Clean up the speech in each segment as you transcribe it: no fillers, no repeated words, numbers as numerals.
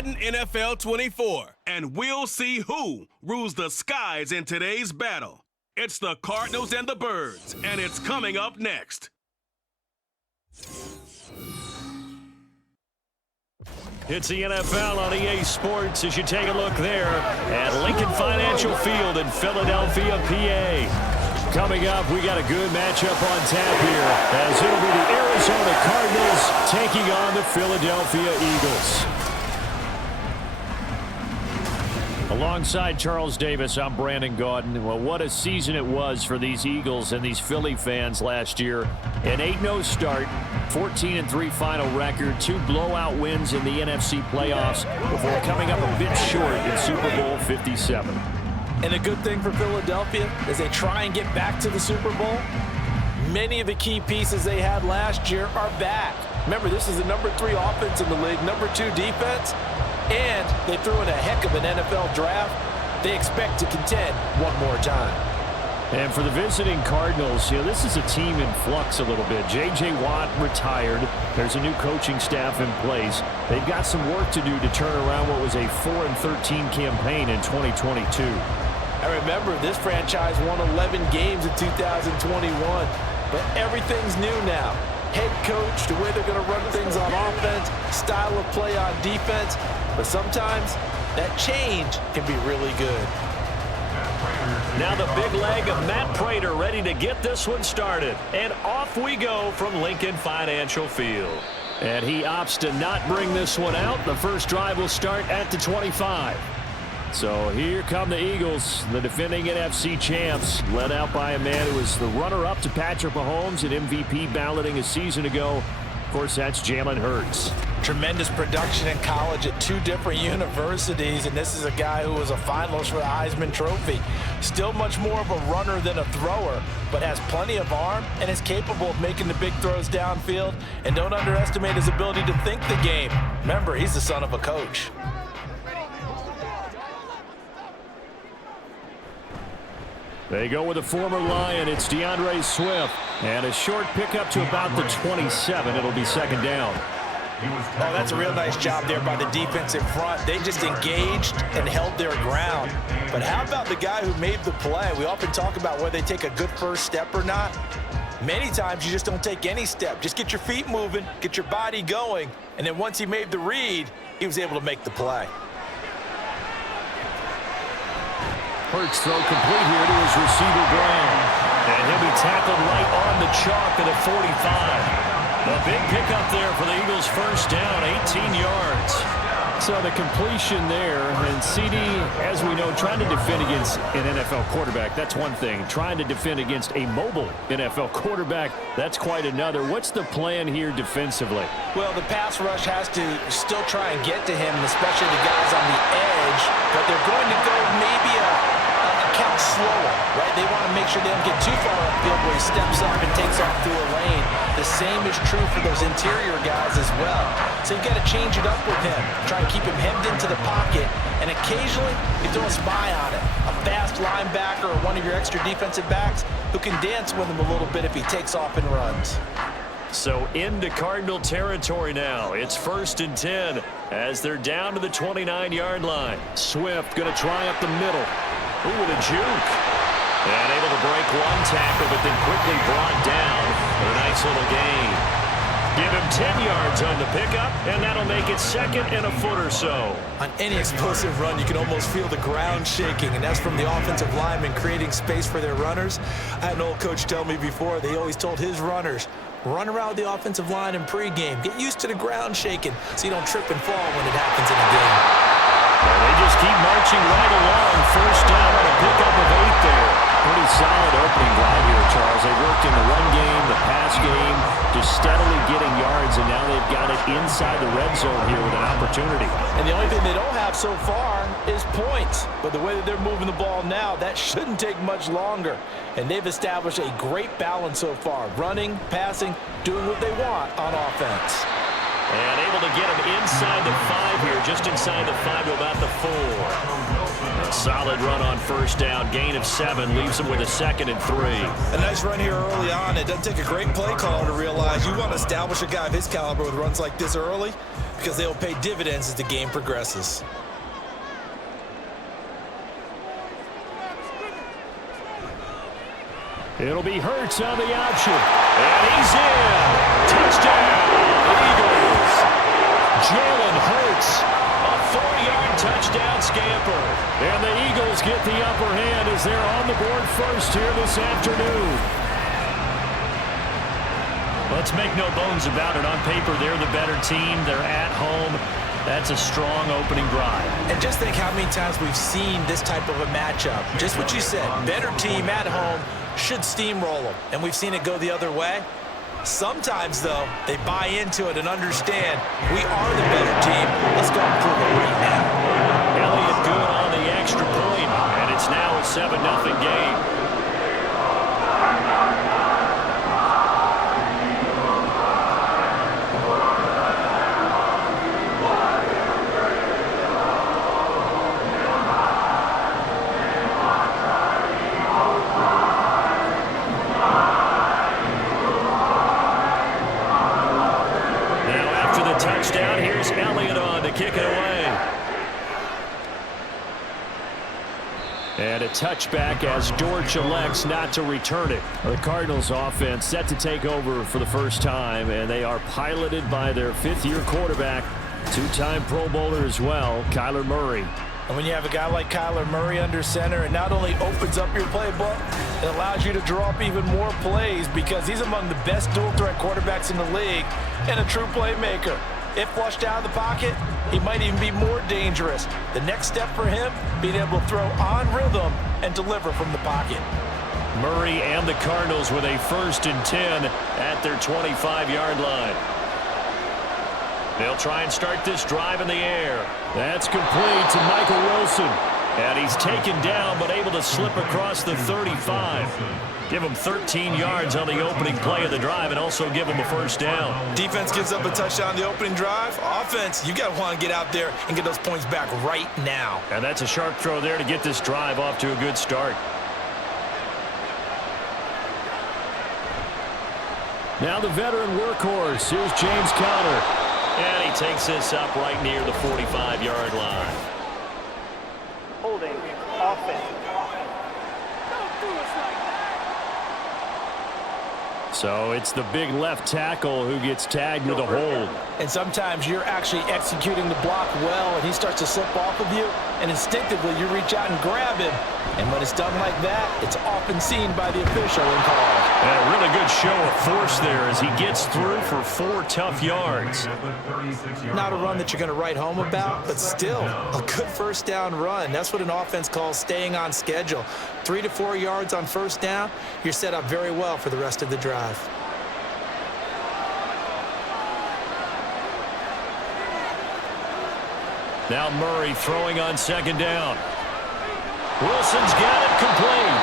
Madden NFL 24, and we'll see who rules the skies in today's battle. It's the Cardinals and the Birds, and it's coming up next. It's the NFL on EA Sports as you take a look there at Lincoln Financial Field in Philadelphia, PA. Coming up, we got a good matchup on tap here as it'll be the Arizona Cardinals taking on the Philadelphia Eagles. Alongside Charles Davis, I'm Brandon Gaudin. Well, what a season it was for these Eagles and these Philly fans last year. An 8-0 start, 14-3 final record, 2 blowout wins in the NFC playoffs before coming up a bit short in Super Bowl 57. And the good thing for Philadelphia is they try and get back to the Super Bowl. Many of the key pieces they had last year are back. Remember, this is the number 3 offense in the league, number 2 defense. And they threw in a heck of an NFL draft. They expect to contend one more time. And for the visiting Cardinals, this is a team in flux a little bit. J.J. Watt retired. There's a new coaching staff in place. They've got some work to do to turn around what was a 4-13 campaign in 2022. I remember this franchise won 11 games in 2021, but everything's new now. Head coach, the way they're going to run things on offense, style of play on defense. But sometimes that change can be really good. Now the big leg of Matt Prater ready to get this one started. And off we go from Lincoln Financial Field. And he opts to not bring this one out. The first drive will start at the 25. So here come the Eagles, the defending NFC champs, led out by a man who was the runner-up to Patrick Mahomes at MVP balloting a season ago. Of course, that's Jalen Hurts. Tremendous production in college at 2 different universities, and this is a guy who was a finalist for the Heisman Trophy. Still much more of a runner than a thrower, but has plenty of arm and is capable of making the big throws downfield. And don't underestimate his ability to think the game. Remember, he's the son of a coach. They go with a former Lion. It's DeAndre Swift. And a short pickup to about the 27. It'll be second down. Oh, that's a real nice job there by the defense in front. They just engaged and held their ground. But how about the guy who made the play? We often talk about whether they take a good first step or not. Many times you just don't take any step. Just get your feet moving, get your body going. And then once he made the read, he was able to make the play. Hurts throw complete here to his receiver, Brown. And he'll be tackled right on the chalk at the 45. A big pickup there for the Eagles' first down, 18 yards. So the completion there, and CD, as we know, trying to defend against an NFL quarterback, that's one thing. Trying to defend against a mobile NFL quarterback, that's quite another. What's the plan here defensively? Well, the pass rush has to still try and get to him, especially the guys on the edge, but they're going to go maybe a count slower, right? They want to make sure they don't get too far upfield where he steps up and takes off through a lane. The same is true for those interior guys as well. So you've got to change it up with him. Try and keep him hemmed into the pocket, and occasionally you throw a spy on it. A fast linebacker or one of your extra defensive backs who can dance with him a little bit if he takes off and runs. So into Cardinal territory now. It's 1st and 10 as they're down to the 29-yard line. Swift going to try up the middle. Ooh, with a juke. And able to break one tackle, but then quickly brought down for a nice little gain. Give him 10 yards on the pickup, and that'll make it 2nd and a foot or so. On any explosive run, you can almost feel the ground shaking, and that's from the offensive linemen creating space for their runners. I had an old coach tell me before, they always told his runners, run around the offensive line in pregame. Get used to the ground shaking so you don't trip and fall when it happens in a game. And they just keep marching right along. First down on a pickup of 8 there. Pretty solid opening drive here, Charles. They worked in the run game, the pass game, just steadily getting yards, and now they've got it inside the red zone here with an opportunity. And the only thing they don't have so far is points. But the way that they're moving the ball now, that shouldn't take much longer. And they've established a great balance so far. Running, passing, doing what they want on offense. And able to get him inside the 5 here, just inside the 5 to about the 4. A solid run on first down, gain of 7, leaves him with a 2nd and 3. A nice run here early on. It doesn't take a great play caller to realize you want to establish a guy of his caliber with runs like this early. because they will pay dividends as the game progresses. It'll be Hurts on the option. And he's in. Touchdown, Eagles. Jalen Hurts, a 4-yard touchdown scamper. And the Eagles get the upper hand as they're on the board first here this afternoon. Let's make no bones about it. On paper, they're the better team. They're at home. That's a strong opening drive. And just think how many times we've seen this type of a matchup. Just what you said, better team at home should steamroll them. And we've seen it go the other way. Sometimes, though, they buy into it and understand we are the better team. Let's go and prove it right now. Elliott good on the extra point, and it's now a 7-0 game. Touchdown. Here's Elliott on to kick it away. And a touchback as Dortch elects not to return it. The Cardinals offense set to take over for the first time, and they are piloted by their 5th-year quarterback, 2-time Pro Bowler as well, Kyler Murray. And when you have a guy like Kyler Murray under center, it not only opens up your playbook, it allows you to draw up even more plays because he's among the best dual-threat quarterbacks in the league and a true playmaker. If flushed out of the pocket, he might even be more dangerous. The next step for him, being able to throw on rhythm and deliver from the pocket. Murray and the Cardinals with a 1st and 10 at their 25-yard line. They'll try and start this drive in the air. That's complete to Michael Wilson. And he's taken down but able to slip across the 35. Give him 13 yards on the opening play of the drive and also give him a 1st down. Defense gives up a touchdown on the opening drive. Offense, you got to want to get out there and get those points back right now. And that's a sharp throw there to get this drive off to a good start. Now the veteran workhorse. Here's James Conner. And he takes this up right near the 45-yard line. Holding offense. So it's the big left tackle who gets tagged with a hold. And sometimes you're actually executing the block well, and he starts to slip off of you, and instinctively you reach out and grab him. And when it's done like that, it's often seen by the official and called. And a really good show of force there as he gets through for 4 tough yards. Not a run that you're going to write home about, but still a good 1st down run. That's what an offense calls staying on schedule. 3 to 4 yards on 1st down, you're set up very well for the rest of the drive. Now Murray throwing on 2nd down. Wilson's got it complete.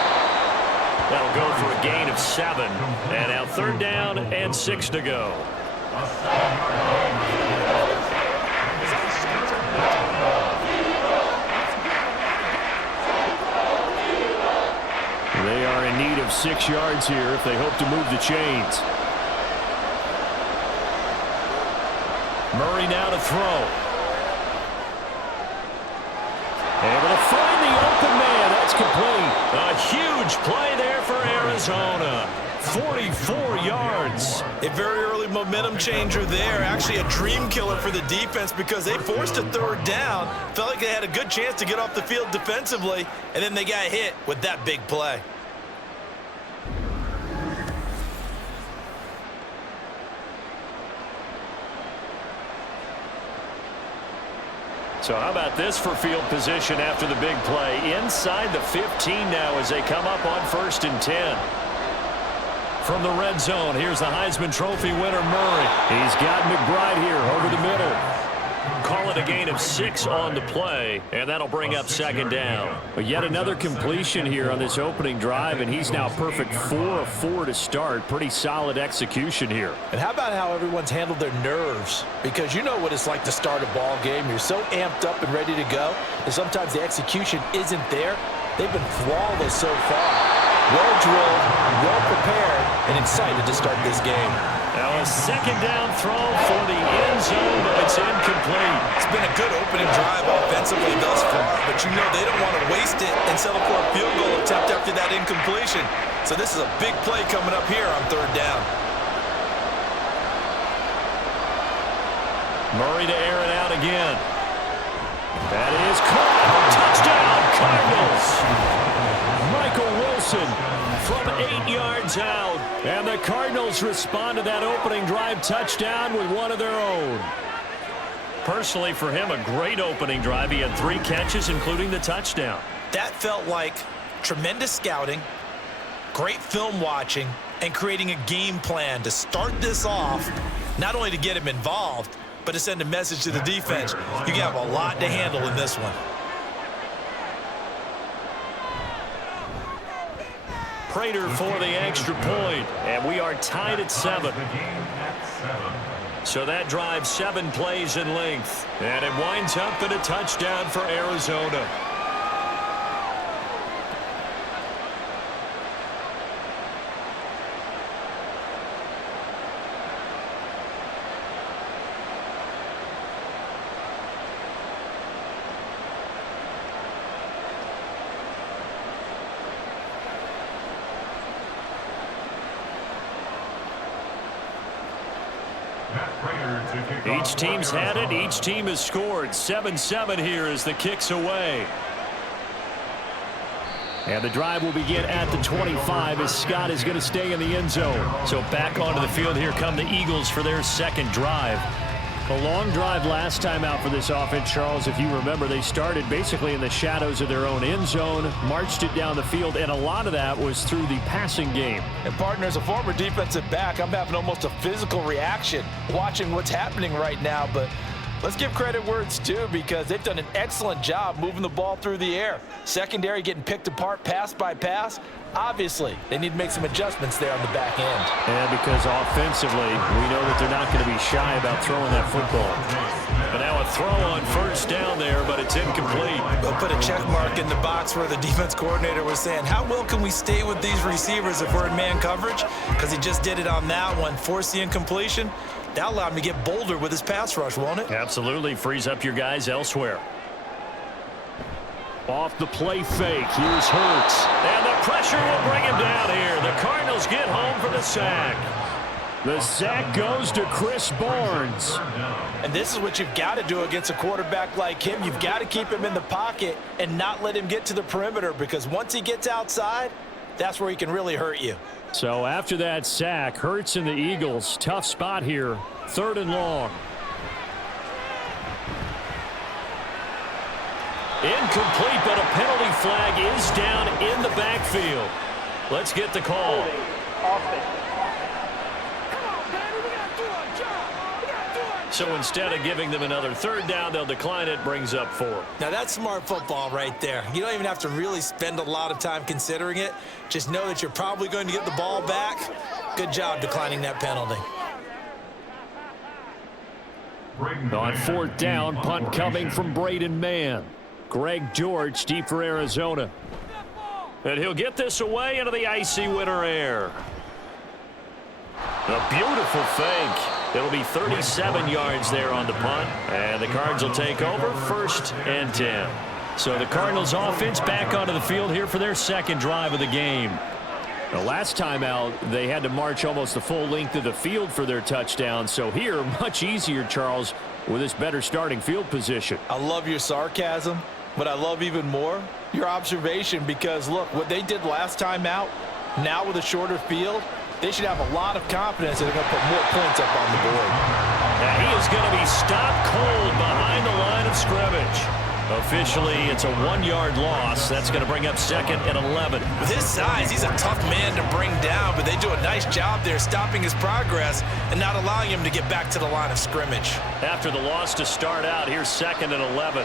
That'll go for a gain of 7. And now 3rd down and 6 to go. They are in need of 6 yards here if they hope to move the chains. Murray now to throw. Able to find the open man. That's complete. A huge play there for Arizona. 44 yards. A very early momentum changer there. Actually a dream killer for the defense because they forced a 3rd down. Felt like they had a good chance to get off the field defensively, and then they got hit with that big play. So how about this for field position after the big play? Inside the 15 now as they come up on 1st and 10. From the red zone, here's the Heisman Trophy winner, Murray. He's got McBride here over the middle. Call it a gain of 6 on the play, and that'll bring up 2nd down. But yet another completion here on this opening drive, and he's now perfect 4 of 4 to start. Pretty solid execution here. And how about how everyone's handled their nerves? Because you know what it's like to start a ball game. You're so amped up and ready to go, and sometimes the execution isn't there. They've been flawless so far. well-drilled, well-prepared, and excited to start this game. Now a second down throw for the end zone, but it's incomplete. It's been a good opening drive offensively thus far, but you know they don't want to waste it and settle for a field goal attempt after that incompletion. So this is a big play coming up here on third down. Murray to air it out again. That is caught. Touchdown, Cardinals. Michael Wilson from 8 yards out. And the Cardinals respond to that opening drive touchdown with one of their own. Personally, for him, a great opening drive. He had 3 catches, including the touchdown. That felt like tremendous scouting, great film watching, and creating a game plan to start this off, not only to get him involved, but to send a message to the defense. You have a lot to handle in this one. Prater for the extra point, and we are tied at 7. So that drives 7 plays in length, and it winds up in a touchdown for Arizona. Each team's had it. Each team has scored. 7-7 here as the kick's away. And the drive will begin at the 25 as Scott is going to stay in the end zone. So back onto the field here come the Eagles for their second drive. A long drive last time out for this offense, Charles. If you remember, they started basically in the shadows of their own end zone, marched it down the field, and a lot of that was through the passing game. And partner, as a former defensive back, I'm having almost a physical reaction watching what's happening right now. But let's give credit where it's due, because they've done an excellent job moving the ball through the air. Secondary getting picked apart pass by pass. Obviously, they need to make some adjustments there on the back end. And because offensively, we know that they're not going to be shy about throwing that football. But now a throw on first down there, but it's incomplete. They'll put a check mark in the box where the defense coordinator was saying, how well can we stay with these receivers if we're in man coverage? Because he just did it on that one, forced the incompletion. That'll allow him to get bolder with his pass rush, won't it? Absolutely. Frees up your guys elsewhere. Off the play fake. Here's Hurts. And the pressure will bring him down here. The Cardinals get home for the sack. The sack goes to Chris Barnes. And this is what you've got to do against a quarterback like him. You've got to keep him in the pocket and not let him get to the perimeter, because once he gets outside, that's where he can really hurt you. So after that sack, Hurts and the Eagles, tough spot here. 3rd and long. Incomplete, but a penalty flag is down in the backfield. Let's get the call. So instead of giving them another 3rd down, they'll decline it. Brings up 4. Now that's smart football right there. You don't even have to really spend a lot of time considering it. Just know that you're probably going to get the ball back. Good job declining that penalty. On 4th down, punt coming from Braden Mann. Greg George deep for Arizona. And he'll get this away into the icy winter air. A beautiful fake. It'll be 37 yards there on the punt. And the Cards will take over 1st and 10. So the Cardinals offense back onto the field here for their second drive of the game. The last time out, they had to march almost the full length of the field for their touchdown. So here, much easier, Charles, with this better starting field position. I love your sarcasm, but I love even more your observation, because, look, what they did last time out, now with a shorter field, they should have a lot of confidence that they're going to put more points up on the board. And he is going to be stopped cold behind the line of scrimmage. Officially, it's a 1-yard loss. That's going to bring up 2nd and 11. With his size, he's a tough man to bring down, but they do a nice job there stopping his progress and not allowing him to get back to the line of scrimmage. After the loss to start out, here's 2nd and 11.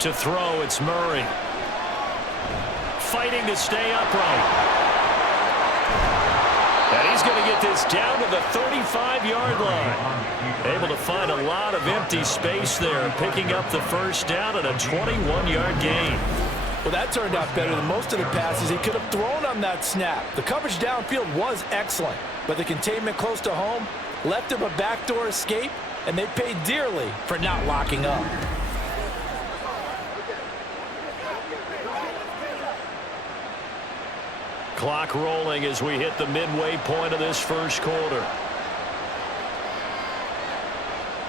To throw, it's Murray. Fighting to stay upright. And he's going to get this down to the 35-yard line. Able to find a lot of empty space there, picking up the 1st down and a 21-yard gain. Well, that turned out better than most of the passes he could have thrown on that snap. The coverage downfield was excellent, but the containment close to home left him a backdoor escape, and they paid dearly for not locking up. Clock rolling as we hit the midway point of this first quarter.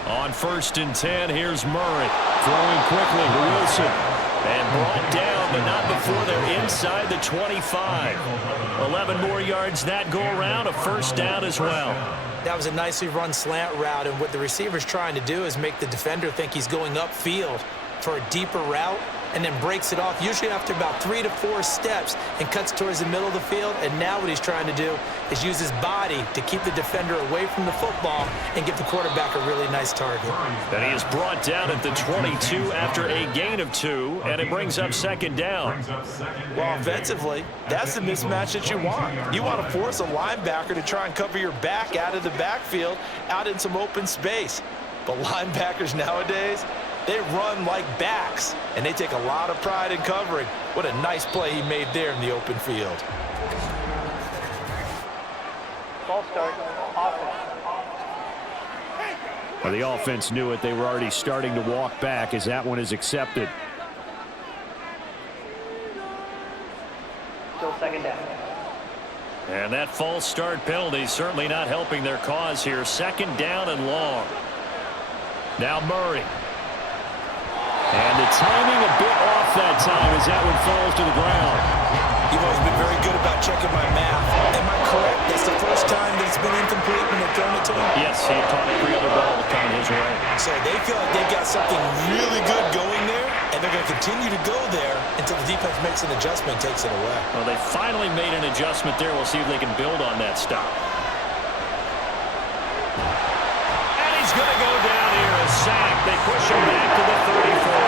On 1st and 10, here's Murray. Throwing quickly to Wilson. And brought down, but not before they're inside the 25. 11 more yards that go around, a first down as well. That was a nicely run slant route, and what the receiver's trying to do is make the defender think he's going upfield for a deeper route, and then breaks it off, usually after about 3 to 4 steps, and cuts towards the middle of the field. And now what he's trying to do is use his body to keep the defender away from the football and give the quarterback a really nice target. And he is brought down at the 22 after a gain of 2, and it brings up 2nd down. Well, offensively, that's the mismatch that you want. You want to force a linebacker to try and cover your back out of the backfield, out in some open space. But linebackers nowadays, they run like backs, and they take a lot of pride in covering. What a nice play he made there in the open field. Ball start, offense. Well, the offense knew it. They were already starting to walk back as that one is accepted. Still 2nd down. And that false start penalty certainly not helping their cause here. 2nd down and long. Now Murray. And the timing a bit off that time as that one falls to the ground. You've always been very good about checking my math. Am I correct? That's the first time that it's been incomplete when they've thrown it to him? Yes, he had caught every other ball coming his way. So they feel like they've got something really good going there, and they're going to continue to go there until the defense makes an adjustment and takes it away. Well, they finally made an adjustment there. We'll see if they can build on that stop. And he's going to go down here, a sack. They push him back to the 34.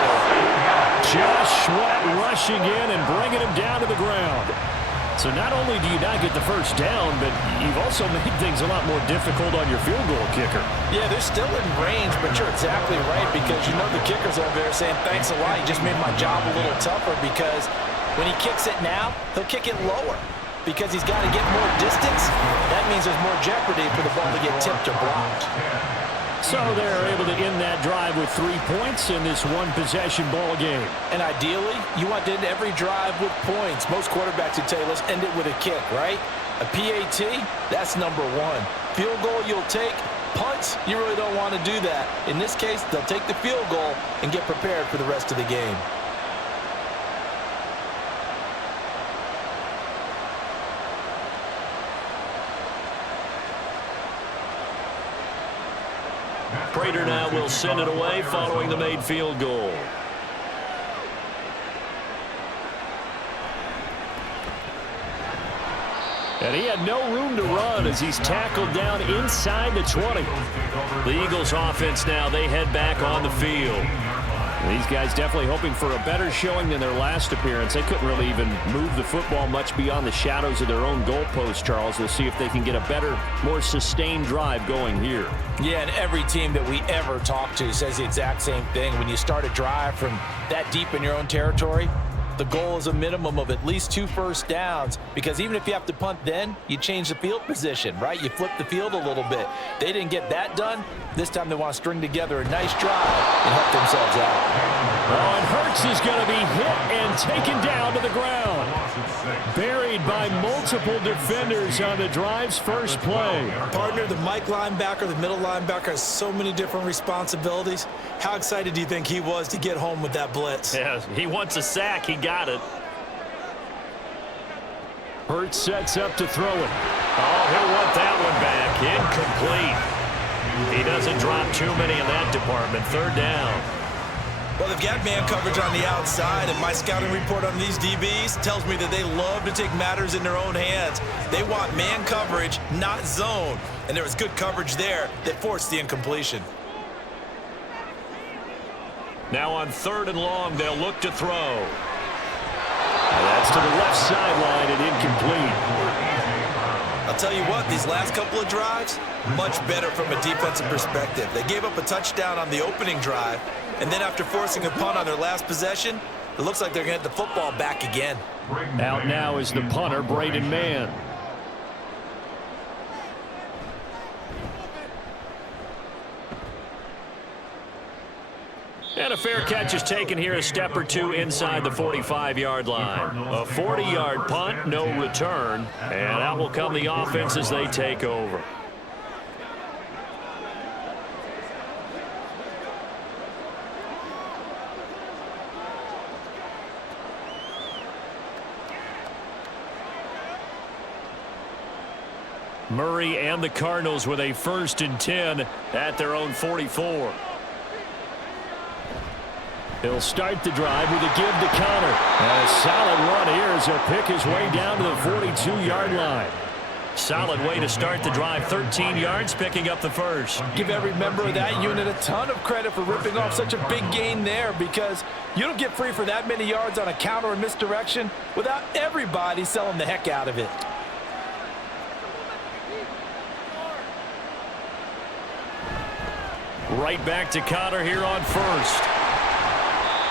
Josh Sweat rushing in and bringing him down to the ground. So not only do you not get the first down, but you've also made things a lot more difficult on your field goal kicker. Yeah, they're still in range, but you're exactly right, because you know the kicker's over there saying, thanks a lot, you just made my job a little tougher, because when he kicks it now, he'll kick it lower because he's got to get more distance. That means there's more jeopardy for the ball to get tipped or blocked. So they're able to end that drive with 3 points in this one-possession ball game. And ideally, you want to end every drive with points. Most quarterbacks would tell you, let's end it with a kick, right? A PAT, that's number 1. Field goal you'll take. Punts, you really don't want to do that. In this case, they'll take the field goal and get prepared for the rest of the game. Prater now will send it away following the made field goal. And he had no room to run as he's tackled down inside the 20. The Eagles offense now, they head back on the field. These guys definitely hoping for a better showing than their last appearance. They couldn't really even move the football much beyond the shadows of their own goalpost, Charles. We'll see if they can get a better, more sustained drive going here. Yeah, and every team that we ever talk to says the exact same thing. When you start a drive from that deep in your own territory, the goal is a minimum of at least 2 first downs, because even if you have to punt then, you change the field position, right? You flip the field a little bit. They didn't get that done. This time they want to string together a nice drive and help themselves out. Oh, and Hurts is going to be hit and taken down to the ground. Buried by multiple defenders on the drive's first play. Partner, the Mike linebacker, the middle linebacker, has so many different responsibilities. How excited do you think he was to get home with that blitz? Yeah, he wants a sack. He got it. Hurts sets up to throw it. Oh, he'll want that one back. Incomplete. He doesn't drop too many in that department. 3rd down. Well, they've got man coverage on the outside, and my scouting report on these DBs tells me that they love to take matters in their own hands. They want man coverage, not zone. And there was good coverage there that forced the incompletion. Now on 3rd and long, they'll look to throw. That's to the left sideline and incomplete. I'll tell you what, these last couple of drives, much better from a defensive perspective. They gave up a touchdown on the opening drive, and then after forcing a punt on their last possession, It looks like they're going to get the football back again. Out now is the punter, Braden Mann. And a fair catch is taken here a step or two inside the 45-yard line. A 40-yard punt, no return. And out will come the offense as they take over. Murray and the Cardinals with a 1st and 10 at their own 44. He'll start the drive with a give to Connor. And a solid run here as he'll pick his way down to the 42-yard line. Solid way to start the drive. 13 yards, picking up the first. Give every member of that unit a ton of credit for ripping off such a big gain there, because you don't get free for that many yards on a counter or misdirection without everybody selling the heck out of it. Right back to Connor here on 1st.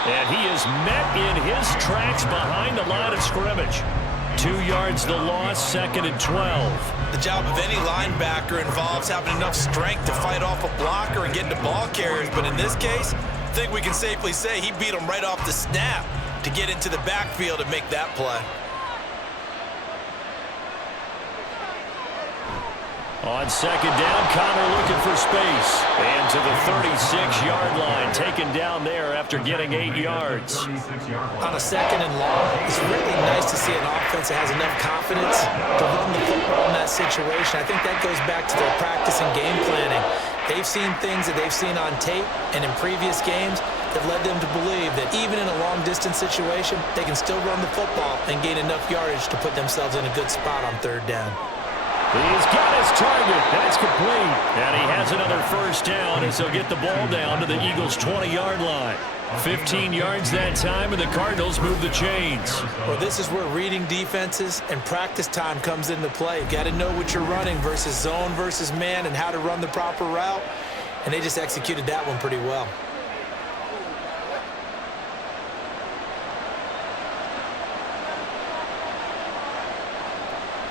And he is met in his tracks behind the line of scrimmage. 2 yards the loss, 2nd and 12. The job of any linebacker involves having enough strength to fight off a blocker and get into ball carriers. But in this case, I think we can safely say he beat him right off the snap to get into the backfield and make that play. On 2nd down, Connor looking for space. And to the 36-yard line, taken down there after getting 8 yards. On a 2nd and long, it's really nice to see an offense that has enough confidence to run the football in that situation. I think that goes back to their practice and game planning. They've seen things that they've seen on tape and in previous games that led them to believe that even in a long-distance situation, they can still run the football and gain enough yardage to put themselves in a good spot on 3rd down. He's got his target. That's complete. And he has another 1st down as he'll get the ball down to the Eagles' 20-yard line. 15 yards that time, and the Cardinals move the chains. Well, this is where reading defenses and practice time comes into play. You've got to know what you're running versus zone versus man and how to run the proper route. And they just executed that one pretty well.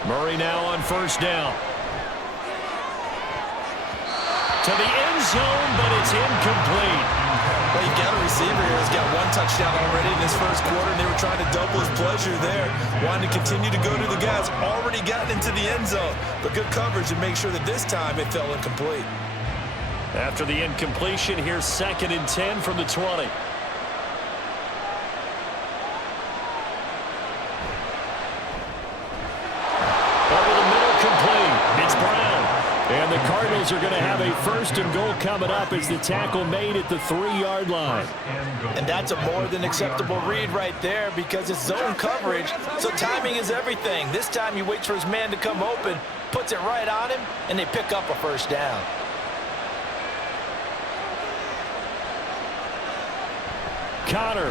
Murray now on 1st down. To the end zone, but it's incomplete. Well, you've got a receiver here who's got 1 touchdown already in this 1st quarter, and they were trying to double his pleasure there. Wanting to continue to go to the guys already gotten into the end zone. But good coverage and make sure that this time it fell incomplete. After the incompletion, here's 2nd and 10 from the 20. And the Cardinals are going to have a 1st and goal coming up as the tackle made at the 3-yard line. And that's a more than acceptable read right there, because it's zone coverage, so timing is everything. This time he waits for his man to come open, puts it right on him, and they pick up a 1st down. Connor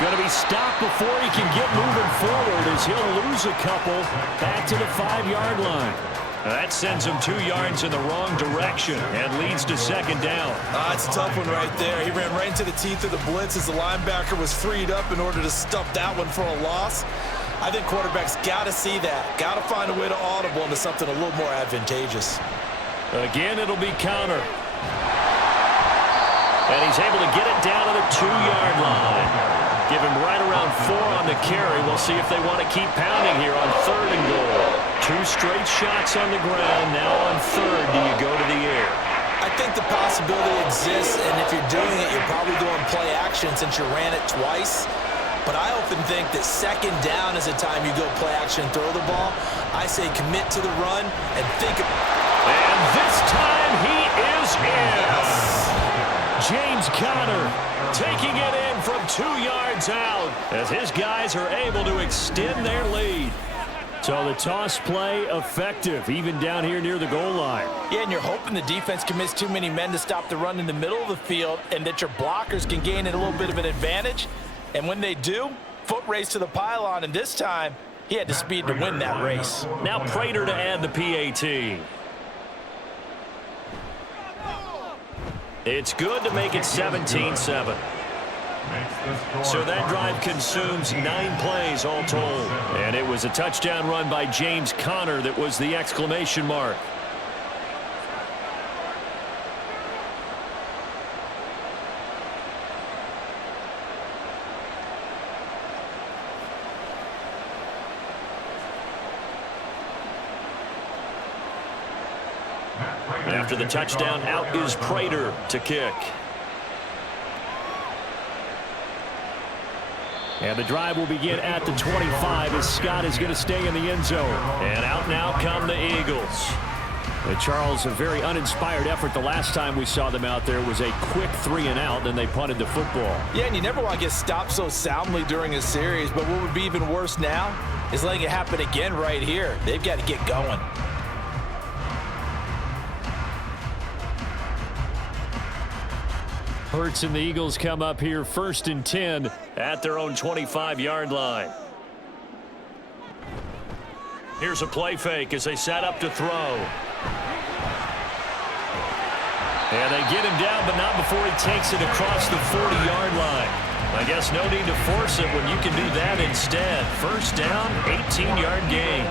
going to be stopped before he can get moving forward as he'll lose a couple back to the 5-yard line. That sends him 2 yards in the wrong direction and leads to 2nd down. It's a tough one right there. He ran right into the teeth of the blitz as the linebacker was freed up in order to stuff that one for a loss. I think quarterbacks got to see that. Got to find a way to audible into something a little more advantageous. Again, it'll be Connor. And he's able to get it down to the 2-yard line. Give him right around 4 on the carry. We'll see if they want to keep pounding here on 3rd and goal. 2 straight shots on the ground. Now on 3rd, do you go to the air? I think the possibility exists, and if you're doing it, you're probably doing play action since you ran it twice. But I often think that 2nd down is the time you go play action and throw the ball. I say commit to the run and think of... And this time he is in. James Conner taking it in from 2 yards out as his guys are able to extend their lead. So the toss play effective, even down here near the goal line. Yeah, and you're hoping the defense commits too many men to stop the run in the middle of the field and that your blockers can gain a little bit of an advantage. And when they do, foot race to the pylon, and this time he had the speed to win that race. Now Prater to add the PAT. It's good to make it 17-7. So that drive consumes 9 plays all told. And it was a touchdown run by James Conner that was the exclamation mark. After the touchdown, out is Prater to kick. And the drive will begin at the 25 as Scott is going to stay in the end zone. And out now come the Eagles. Charles, a very uninspired effort the last time we saw them out there was a quick 3-and-out, then they punted the football. Yeah, and you never want to get stopped so soundly during a series, but what would be even worse now is letting it happen again right here. They've got to get going. Hurts and the Eagles come up here 1st and 10 at their own 25-yard line. Here's a play fake as they set up to throw. And they get him down, but not before he takes it across the 40-yard line. I guess no need to force it when you can do that instead. 1st down, 18-yard gain.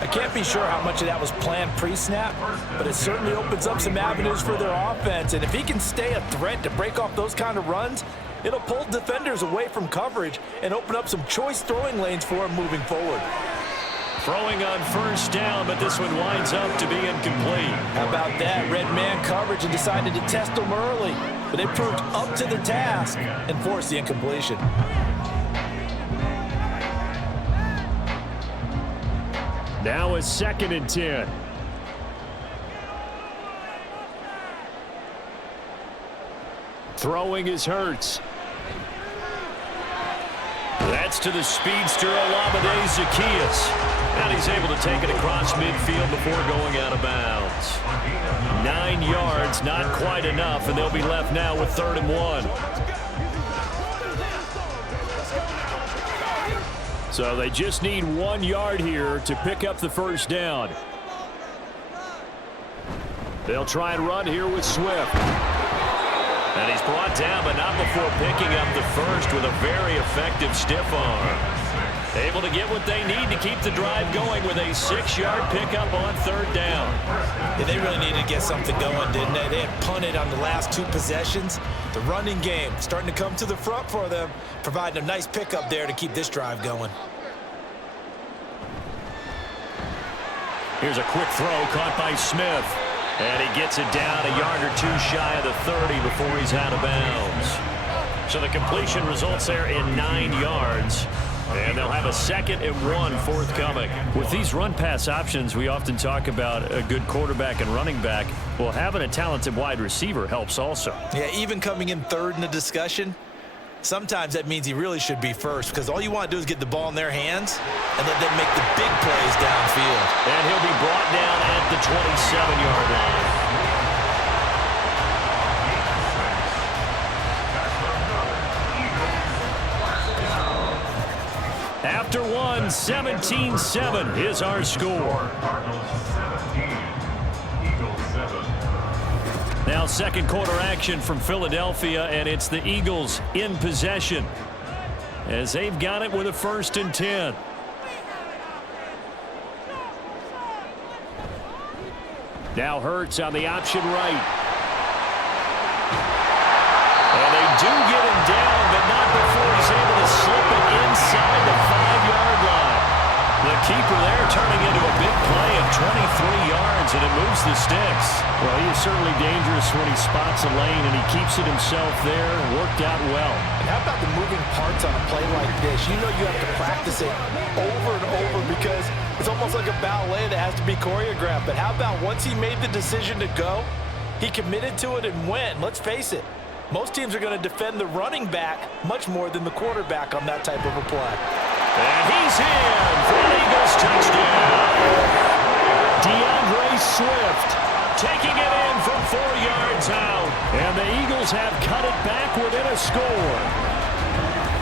I can't be sure how much of that was planned pre-snap, but it certainly opens up some avenues for their offense. And if he can stay a threat to break off those kind of runs, it'll pull defenders away from coverage and open up some choice throwing lanes for him moving forward. Throwing on 1st down, but this one winds up to be incomplete. How about that? Red man coverage and decided to test them early, but they proved up to the task and forced the incompletion. Now it's 2nd and 10. Throwing is Hurts. That's to the speedster Olamide Zaccheaus. And he's able to take it across midfield before going out of bounds. 9 yards, not quite enough, and they'll be left now with 3rd and 1. So they just need 1 yard here to pick up the 1st down. They'll try and run here with Swift. And he's brought down, but not before picking up the 1st with a very effective stiff arm. Able to get what they need to keep the drive going with a 6-yard pickup on 3rd down. Yeah, they really needed to get something going, didn't they? They had punted on the last 2 possessions. The running game starting to come to the front for them, providing a nice pickup there to keep this drive going. Here's a quick throw caught by Smith. And he gets it down a yard or 2 shy of the 30 before he's out of bounds. So the completion results there in 9 yards. And they'll have a 2nd and 1 forthcoming. With these run-pass options, we often talk about a good quarterback and running back. Well, having a talented wide receiver helps also. Yeah, even coming in 3rd in the discussion, sometimes that means he really should be 1st because all you want to do is get the ball in their hands and let them make the big plays downfield. And he'll be brought down at the 27-yard line. After 1, 17-7 is our score. Now 2nd quarter action from Philadelphia, and it's the Eagles in possession as they've got it with a 1st and 10. Now Hurts on the option right. And they do get him down, but not before he's able to slip it inside the 5-yard line. The keeper there turning into a big play of 23 yards, and it moves the sticks. Well, he is certainly dangerous when he spots a lane, and he keeps it himself there. Worked out well. And how about the moving parts on a play like this? You know you have to practice it over and over because it's almost like a ballet that has to be choreographed. But how about once he made the decision to go, he committed to it and went. Let's face it. Most teams are going to defend the running back much more than the quarterback on that type of a play. And he's in for an Eagles touchdown. DeAndre Swift taking it in from 4 yards out. And the Eagles have cut it back within a score.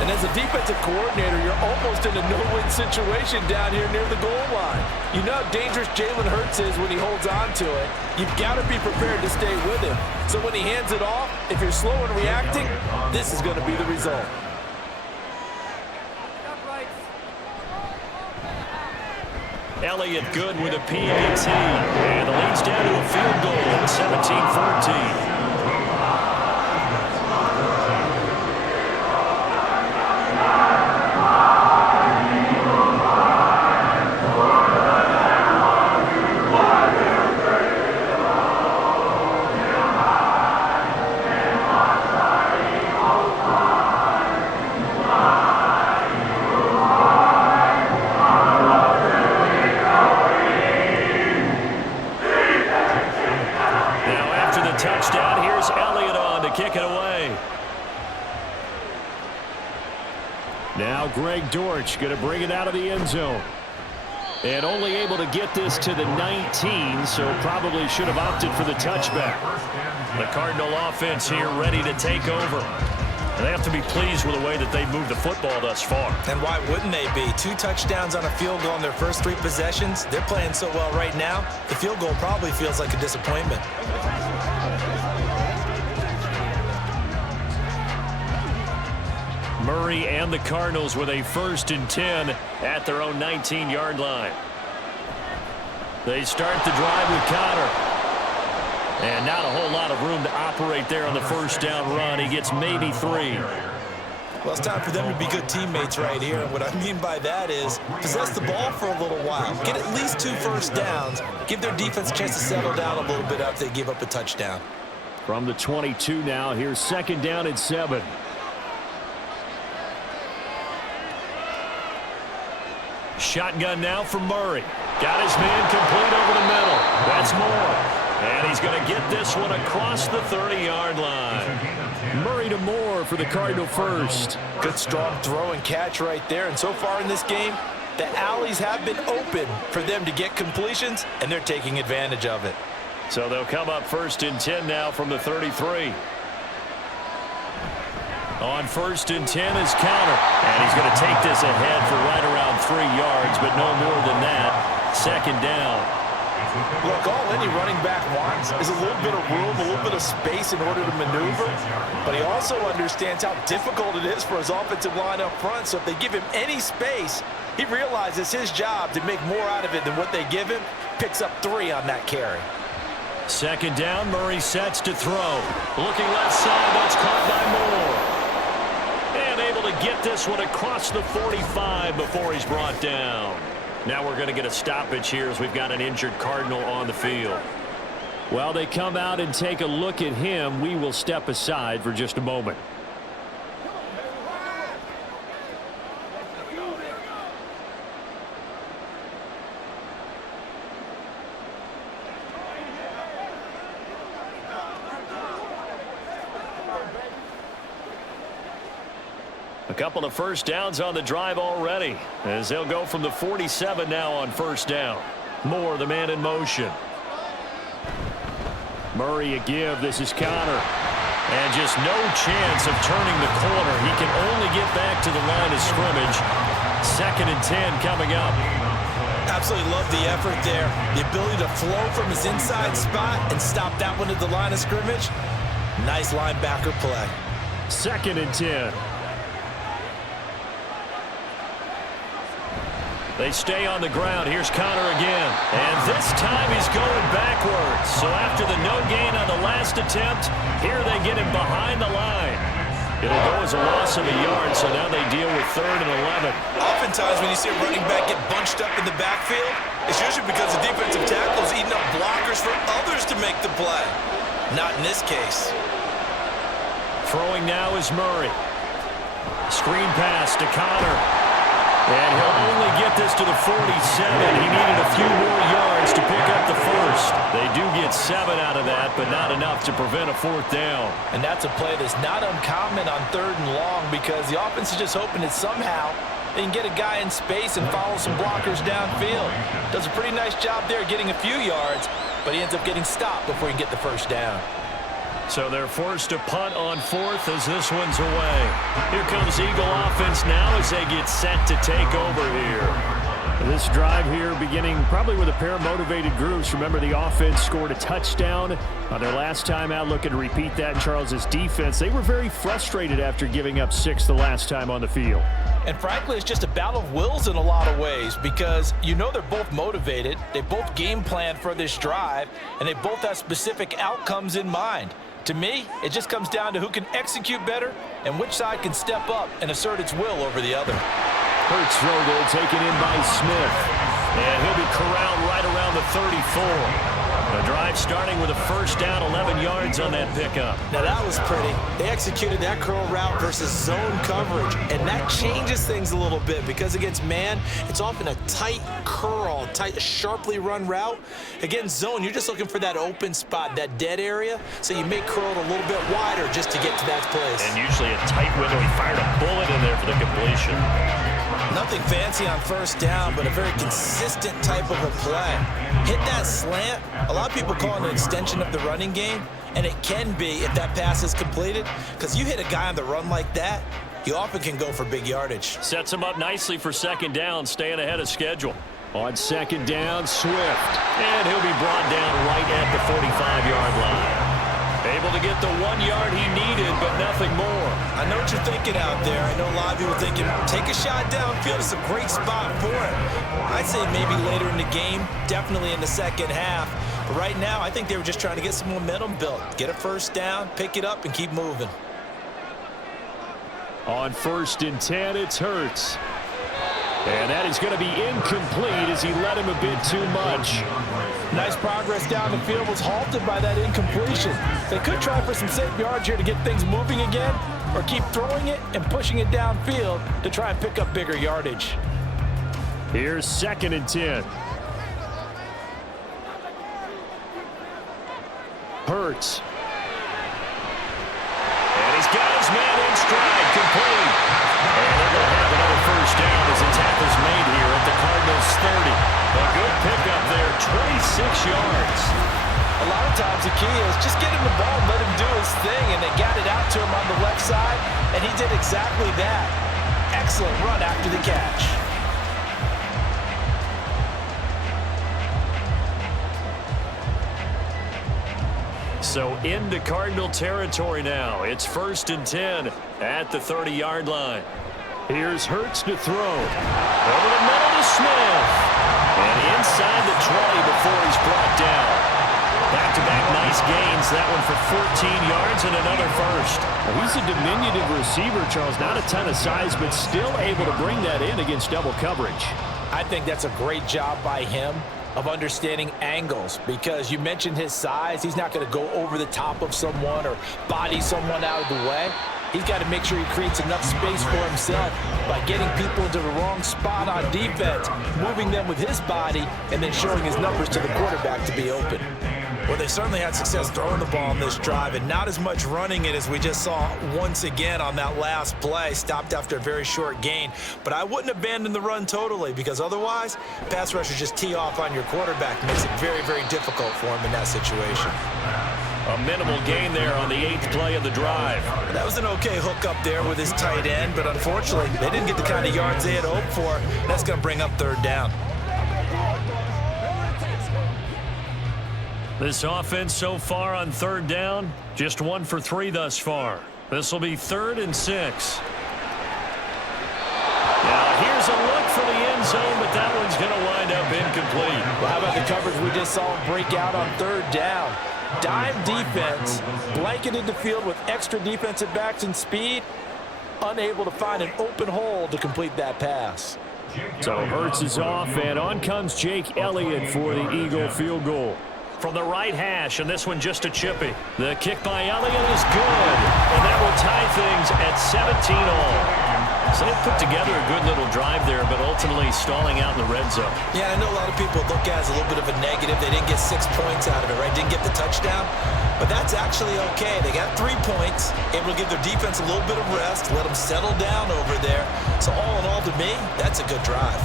And as a defensive coordinator, you're almost in a no-win situation down here near the goal line. You know how dangerous Jalen Hurts is when he holds on to it. You've got to be prepared to stay with him. So when he hands it off, if you're slow in reacting, this is going to be the result. Elliott good with a PAT. And the lead's down to a field goal, 17-14. Touchdown. Here's Elliott on to kick it away. Now Greg Dortch going to bring it out of the end zone. And only able to get this to the 19, so probably should have opted for the touchback. The Cardinal offense here ready to take over. And they have to be pleased with the way that they've moved the football thus far. And why wouldn't they be? 2 touchdowns on a field goal in their first 3 possessions. They're playing so well right now, the field goal probably feels like a disappointment. Murray and the Cardinals with a 1st and 10 at their own 19-yard line. They start the drive with Connor. And not a whole lot of room to operate there on the first down run. He gets maybe 3. Well, it's time for them to be good teammates right here. And what I mean by that is possess the ball for a little while. Get at least 2 first downs. Give their defense a chance to settle down a little bit after they give up a touchdown. From the 22 now, here's 2nd down and 7. Shotgun now for Murray. Got his man complete over the middle. That's Moore. And he's going to get this one across the 30-yard line. Murray to Moore for the Cardinal first. Good strong throw and catch right there. And so far in this game, the alleys have been open for them to get completions, and they're taking advantage of it. So they'll come up 1st and 10 now from the 33. On 1st and 10 is Counter. And he's going to take this ahead for right around 3 yards, but no more than that. 2nd down. Look, all any running back wants is a little bit of room, a little bit of space in order to maneuver. But he also understands how difficult it is for his offensive line up front. So if they give him any space, he realizes his job to make more out of it than what they give him. Picks up 3 on that carry. 2nd down, Murray sets to throw. Looking left side, that's caught by Moore. And able to get this one across the 45 before he's brought down. Now we're going to get a stoppage here as we've got an injured Cardinal on the field. While they come out and take a look at him, we will step aside for just a moment. A couple of first downs on the drive already, as they'll go from the 47 now on 1st down. Moore, the man in motion. Murray a give. This is Connor. And just no chance of turning the corner. He can only get back to the line of scrimmage. 2nd and 10 coming up. Absolutely love the effort there. The ability to flow from his inside spot and stop that one at the line of scrimmage. Nice linebacker play. 2nd and 10. They stay on the ground. Here's Connor again. And this time he's going backwards. So after the no gain on the last attempt, here they get him behind the line. It'll go as a loss of a yard, so now they deal with 3rd and 11. Oftentimes when you see a running back get bunched up in the backfield, it's usually because the defensive tackle is eating up blockers for others to make the play. Not in this case. Throwing now is Murray. Screen pass to Connor. And he'll only get this to the 47. He needed a few more yards to pick up the 1st. They do get 7 out of that, but not enough to prevent a 4th down. And that's a play that's not uncommon on 3rd and long, because the offense is just hoping that somehow they can get a guy in space and follow some blockers downfield. Does a pretty nice job there getting a few yards, but he ends up getting stopped before he can get the 1st down. So they're forced to punt on fourth as this one's away. Here comes Eagle offense now as they get set to take over here. This drive here beginning probably with a pair of motivated groups. Remember, the offense scored a touchdown on their last time out, looking to repeat that in Charles's defense. They were very frustrated after giving up 6 the last time on the field. And frankly, it's just a battle of wills in a lot of ways because you know they're both motivated. They both game plan for this drive, and they both have specific outcomes in mind. To me, it just comes down to who can execute better and which side can step up and assert its will over the other. Hurts throw goal taken in by Smith. And he'll be corralled right around the 34. The drive starting with a first down, 11 yards on that pickup. Now that was pretty. They executed that curl route versus zone coverage, and that changes things a little bit because against man, it's often a tight curl, tight, sharply run route. Against zone, you're just looking for that open spot, that dead area, so you may curl it a little bit wider just to get to that place. And usually a tight window. He fired a bullet in there for the completion. Nothing fancy on first down, but a very consistent type of a play. Hit that slant. A lot of people call it an extension of the running game, and it can be if that pass is completed, because you hit a guy on the run like that, you often can go for big yardage. Sets him up nicely for second down, staying ahead of schedule. On second down, Swift. And he'll be brought down right at the 45-yard line. Able to get the 1 yard he needed, but nothing more. I know what you're thinking out there. I know a lot of people thinking, take a shot downfield. It's a great spot for it. I'd say maybe later in the game, definitely in the second half. But right now, I think they were just trying to get some momentum built. Get a first down, pick it up, and keep moving. On 1st and 10, it's Hurts. And that is going to be incomplete as he led him a bit too much. Nice progress down the field, was halted by that incompletion. They could try for some safe yards here to get things moving again, or keep throwing it and pushing it downfield to try and pick up bigger yardage. Here's 2nd and 10. Hurts. And he's got his man in stride, complete. And they're going to have another first down as the tackle's made here at the Cardinals 30. A good pickup there, 26 yards. A lot of times the key is just get him the ball and let him do his thing, and they got it out to him on the left side, and he did exactly that. Excellent run after the catch. So into Cardinal territory now. It's 1st and 10 at the 30-yard line. Here's Hurts to throw. Over the middle to Smith. And inside the 20 before he's brought down. Back-to-back nice gains. That one for 14 yards and another first. Well, he's a diminutive receiver, Charles. Not a ton of size, but still able to bring that in against double coverage. I think that's a great job by him of understanding angles, because you mentioned his size. He's not going to go over the top of someone or body someone out of the way. He's got to make sure he creates enough space for himself by getting people into the wrong spot on defense, moving them with his body, and then showing his numbers to the quarterback to be open. Well, they certainly had success throwing the ball on this drive, and not as much running it as we just saw once again on that last play. Stopped after a very short gain. But I wouldn't abandon the run totally, because otherwise, pass rushers just tee off on your quarterback. Makes it very, very difficult for him in that situation. A minimal gain there on the 8th play of the drive. That was an okay hook up there with his tight end, but unfortunately, they didn't get the kind of yards they had hoped for. That's going to bring up 3rd down. This offense so far on 3rd down, just 1 for 3 thus far. This will be 3rd and 6. Now here's a look for the end zone, but that one's going to wind up incomplete. Well, how about the coverage we just saw him break out on 3rd down? Dime defense, blanketed the field with extra defensive backs and speed, unable to find an open hole to complete that pass. So Hurts is off, and on comes Jake Elliott for the Eagle field goal. From the right hash, and this one just a chippy. The kick by Elliott is good, and that will tie things at 17 all. So they put together a good little drive there, but ultimately stalling out in the red zone. Yeah, I know a lot of people look at it as a little bit of a negative. They didn't get 6 points out of it, right? Didn't get the touchdown. But that's actually okay. They got 3 points, able to give their defense a little bit of rest, let them settle down over there. So all in all, to me, that's a good drive.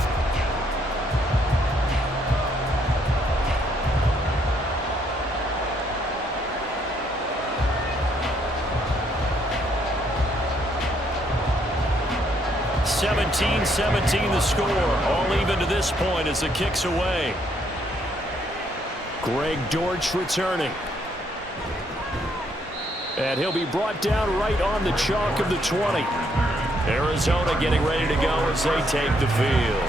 17-17 the score. All even to this point as the kick's away. Greg Dortch returning. And he'll be brought down right on the chalk of the 20. Arizona getting ready to go as they take the field.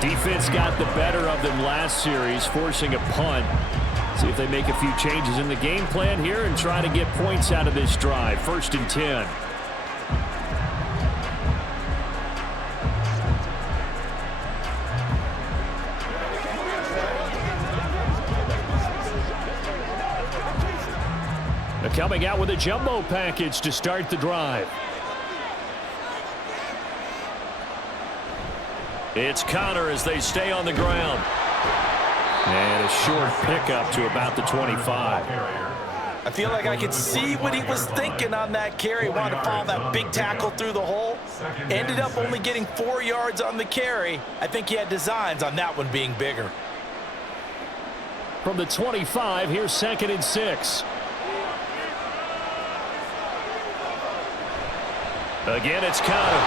Defense got the better of them last series, forcing a punt. See if they make a few changes in the game plan here and try to get points out of this drive. 1st and 10. Coming out with a jumbo package to start the drive. It's Connor as they stay on the ground. And a short pickup to about the 25. I feel like I could see what he was thinking on that carry. Wanted to follow that big tackle through the hole. Ended up only getting 4 yards on the carry. I think he had designs on that one being bigger. From the 25, here's 2nd and 6. Again, it's Connor.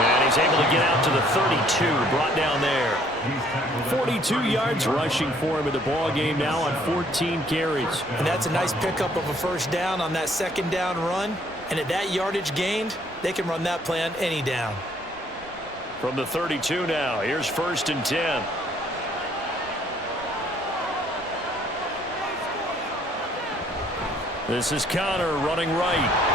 And he's able to get out to the 32, brought down there. 42 yards rushing for him in the ball game now on 14 carries. And that's a nice pickup of a 1st down on that 2nd down run. And at that yardage gained, they can run that play on any down. From the 32 now, here's 1st and 10. This is Connor running right.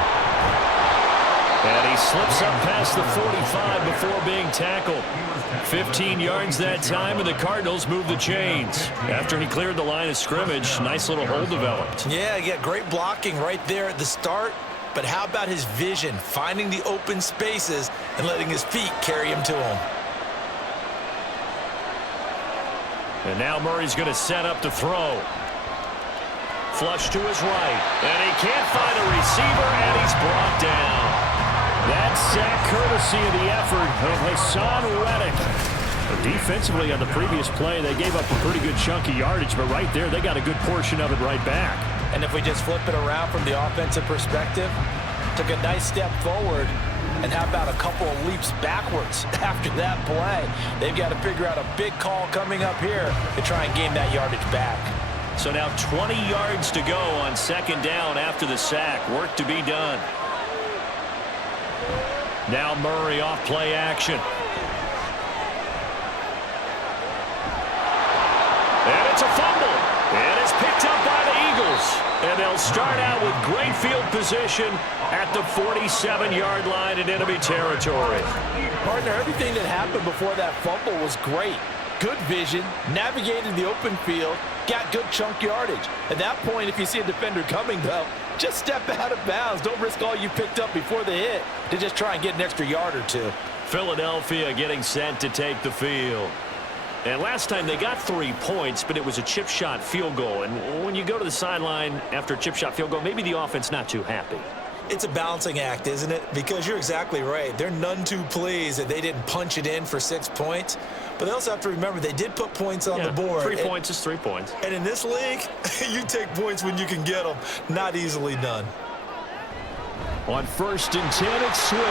And he slips up past the 45 before being tackled. 15 yards that time, and the Cardinals move the chains. After he cleared the line of scrimmage, nice little hole developed. Yeah, great blocking right there at the start. But how about his vision, finding the open spaces and letting his feet carry him to him. And now Murray's going to set up to throw. Flush to his right. And he can't find a receiver, and he's brought down. That sack courtesy of the effort of Hassan Reddick. Defensively on the previous play, they gave up a pretty good chunk of yardage, but right there, they got a good portion of it right back. And if we just flip it around from the offensive perspective, took a nice step forward, and how about a couple of leaps backwards after that play? They've got to figure out a big call coming up here to try and gain that yardage back. So now 20 yards to go on 2nd down after the sack. Work to be done. Now Murray off play action. And it's a fumble. And it's picked up by the Eagles. And they'll start out with great field position at the 47-yard line in enemy territory. Partner, everything that happened before that fumble was great. Good vision, navigated the open field, got good chunk yardage. At that point, if you see a defender coming, though, just step out of bounds. Don't risk all you picked up before the hit to just try and get an extra yard or two. Philadelphia getting set to take the field. And last time they got 3 points, but it was a chip shot field goal. And when you go to the sideline after a chip shot field goal, maybe the offense not too happy. It's a balancing act, isn't it? Because you're exactly right. They're none too pleased that they didn't punch it in for 6 points. But they also have to remember they did put points on the board. 3 points is 3 points. And in this league, you take points when you can get them. Not easily done. On 1st and 10, it's Swift.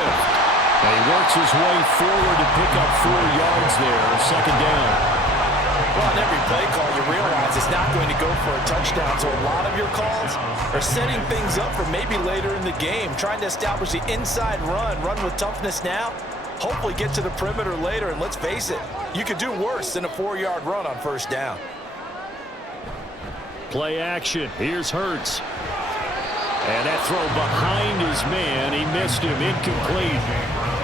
And he works his way forward to pick up 4 yards there. 2nd down. Well, on every play call, you realize it's not going to go for a touchdown. So a lot of your calls are setting things up for maybe later in the game, trying to establish the inside run with toughness now, hopefully get to the perimeter later. And let's face it, you could do worse than a 4-yard run on 1st down. Play action. Here's Hurts. And that throw behind his man. He missed him. Incomplete.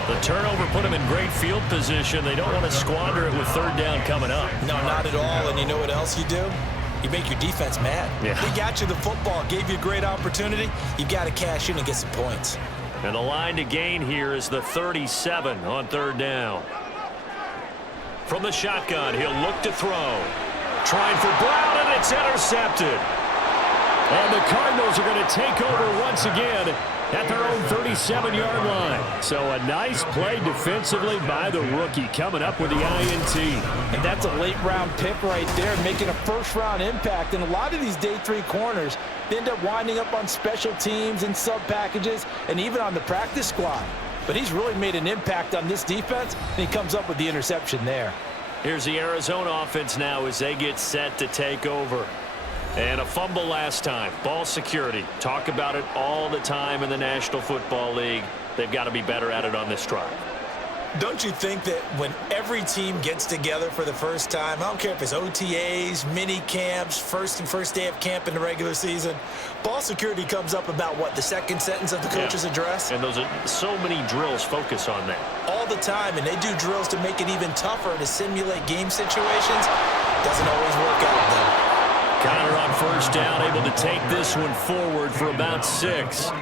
The turnover put him in great field position. They don't want to squander it with 3rd down coming up. No, not at all. And you know what else you do? You make your defense mad. Yeah. They got you the football, gave you a great opportunity. You've got to cash in and get some points. And the line to gain here is the 37 on 3rd down. From the shotgun, he'll look to throw. Trying for Brown, and it's intercepted. And the Cardinals are going to take over once again at their own 37-yard line. So a nice play defensively by the rookie, coming up with the INT. And that's a late-round pick right there, making a first-round impact. And a lot of these day 3 corners, they end up winding up on special teams and sub-packages and even on the practice squad. but he's really made an impact on this defense, and he comes up with the interception there. Here's the Arizona offense now as they get set to take over. And a fumble last time. Ball security. Talk about it all the time in the National Football League. They've got to be better at it on this drive. Don't you think that when every team gets together for the first time, I don't care if it's OTAs, mini camps, first day of camp in the regular season, ball security comes up about what, the second sentence of the coach's address? And those are so many drills focus on that. All the time, and they do drills to make it even tougher to simulate game situations. Doesn't always work out, though. Connor on first down, able to take this one forward for about 6.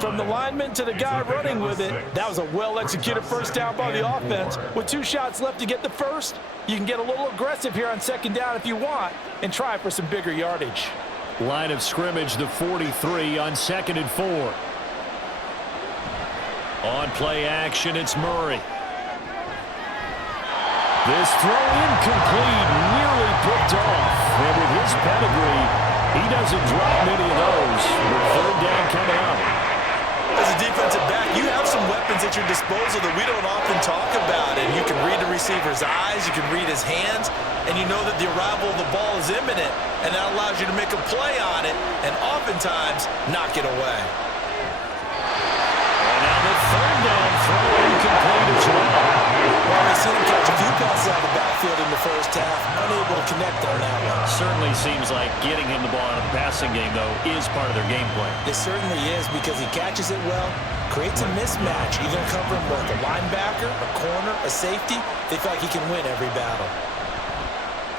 From the lineman to the guy running with it, that was a well-executed first down by the offense. With 2 shots left to get the first, you can get a little aggressive here on second down if you want and try for some bigger yardage. Line of scrimmage, the 43 on 2nd and 4. On play action, it's Murray. This throw incomplete, nearly picked off. And with his pedigree, he doesn't drop many of those. With third down coming up. As a defensive back, you have some weapons at your disposal that we don't often talk about. And you can read the receiver's eyes, you can read his hands, and you know that the arrival of the ball is imminent. And that allows you to make a play on it and oftentimes knock it away. And now the third down throw incomplete as well. Well, we've seen him catch a few passes out of the backfield in the first half, unable to connect on that one. Certainly seems like getting him the ball out of the passing game, though, is part of their game plan. It certainly is because he catches it well, creates a mismatch. You're going to cover him with a linebacker, a corner, a safety. They feel like he can win every battle.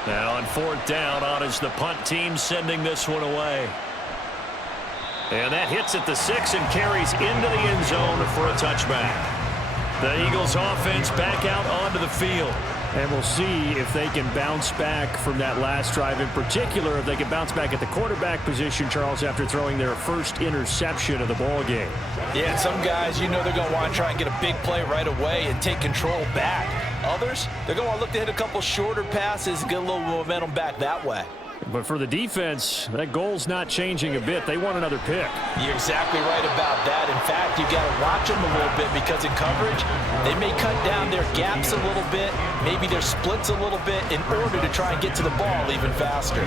Now on 4th down, on is the punt team sending this one away. And that hits at the 6 and carries into the end zone for a touchback. The Eagles offense back out onto the field. And we'll see if they can bounce back from that last drive. In particular, if they can bounce back at the quarterback position, Charles, after throwing their first interception of the ball game. Yeah, and some guys, you know they're going to want to try and get a big play right away and take control back. Others, they're going to want to look to hit a couple shorter passes and get a little momentum back that way. But for the defense, that goal's not changing a bit. They want another pick. You're exactly right about that. In fact, you've got to watch them a little bit because in coverage, they may cut down their gaps a little bit, maybe their splits a little bit in order to try and get to the ball even faster.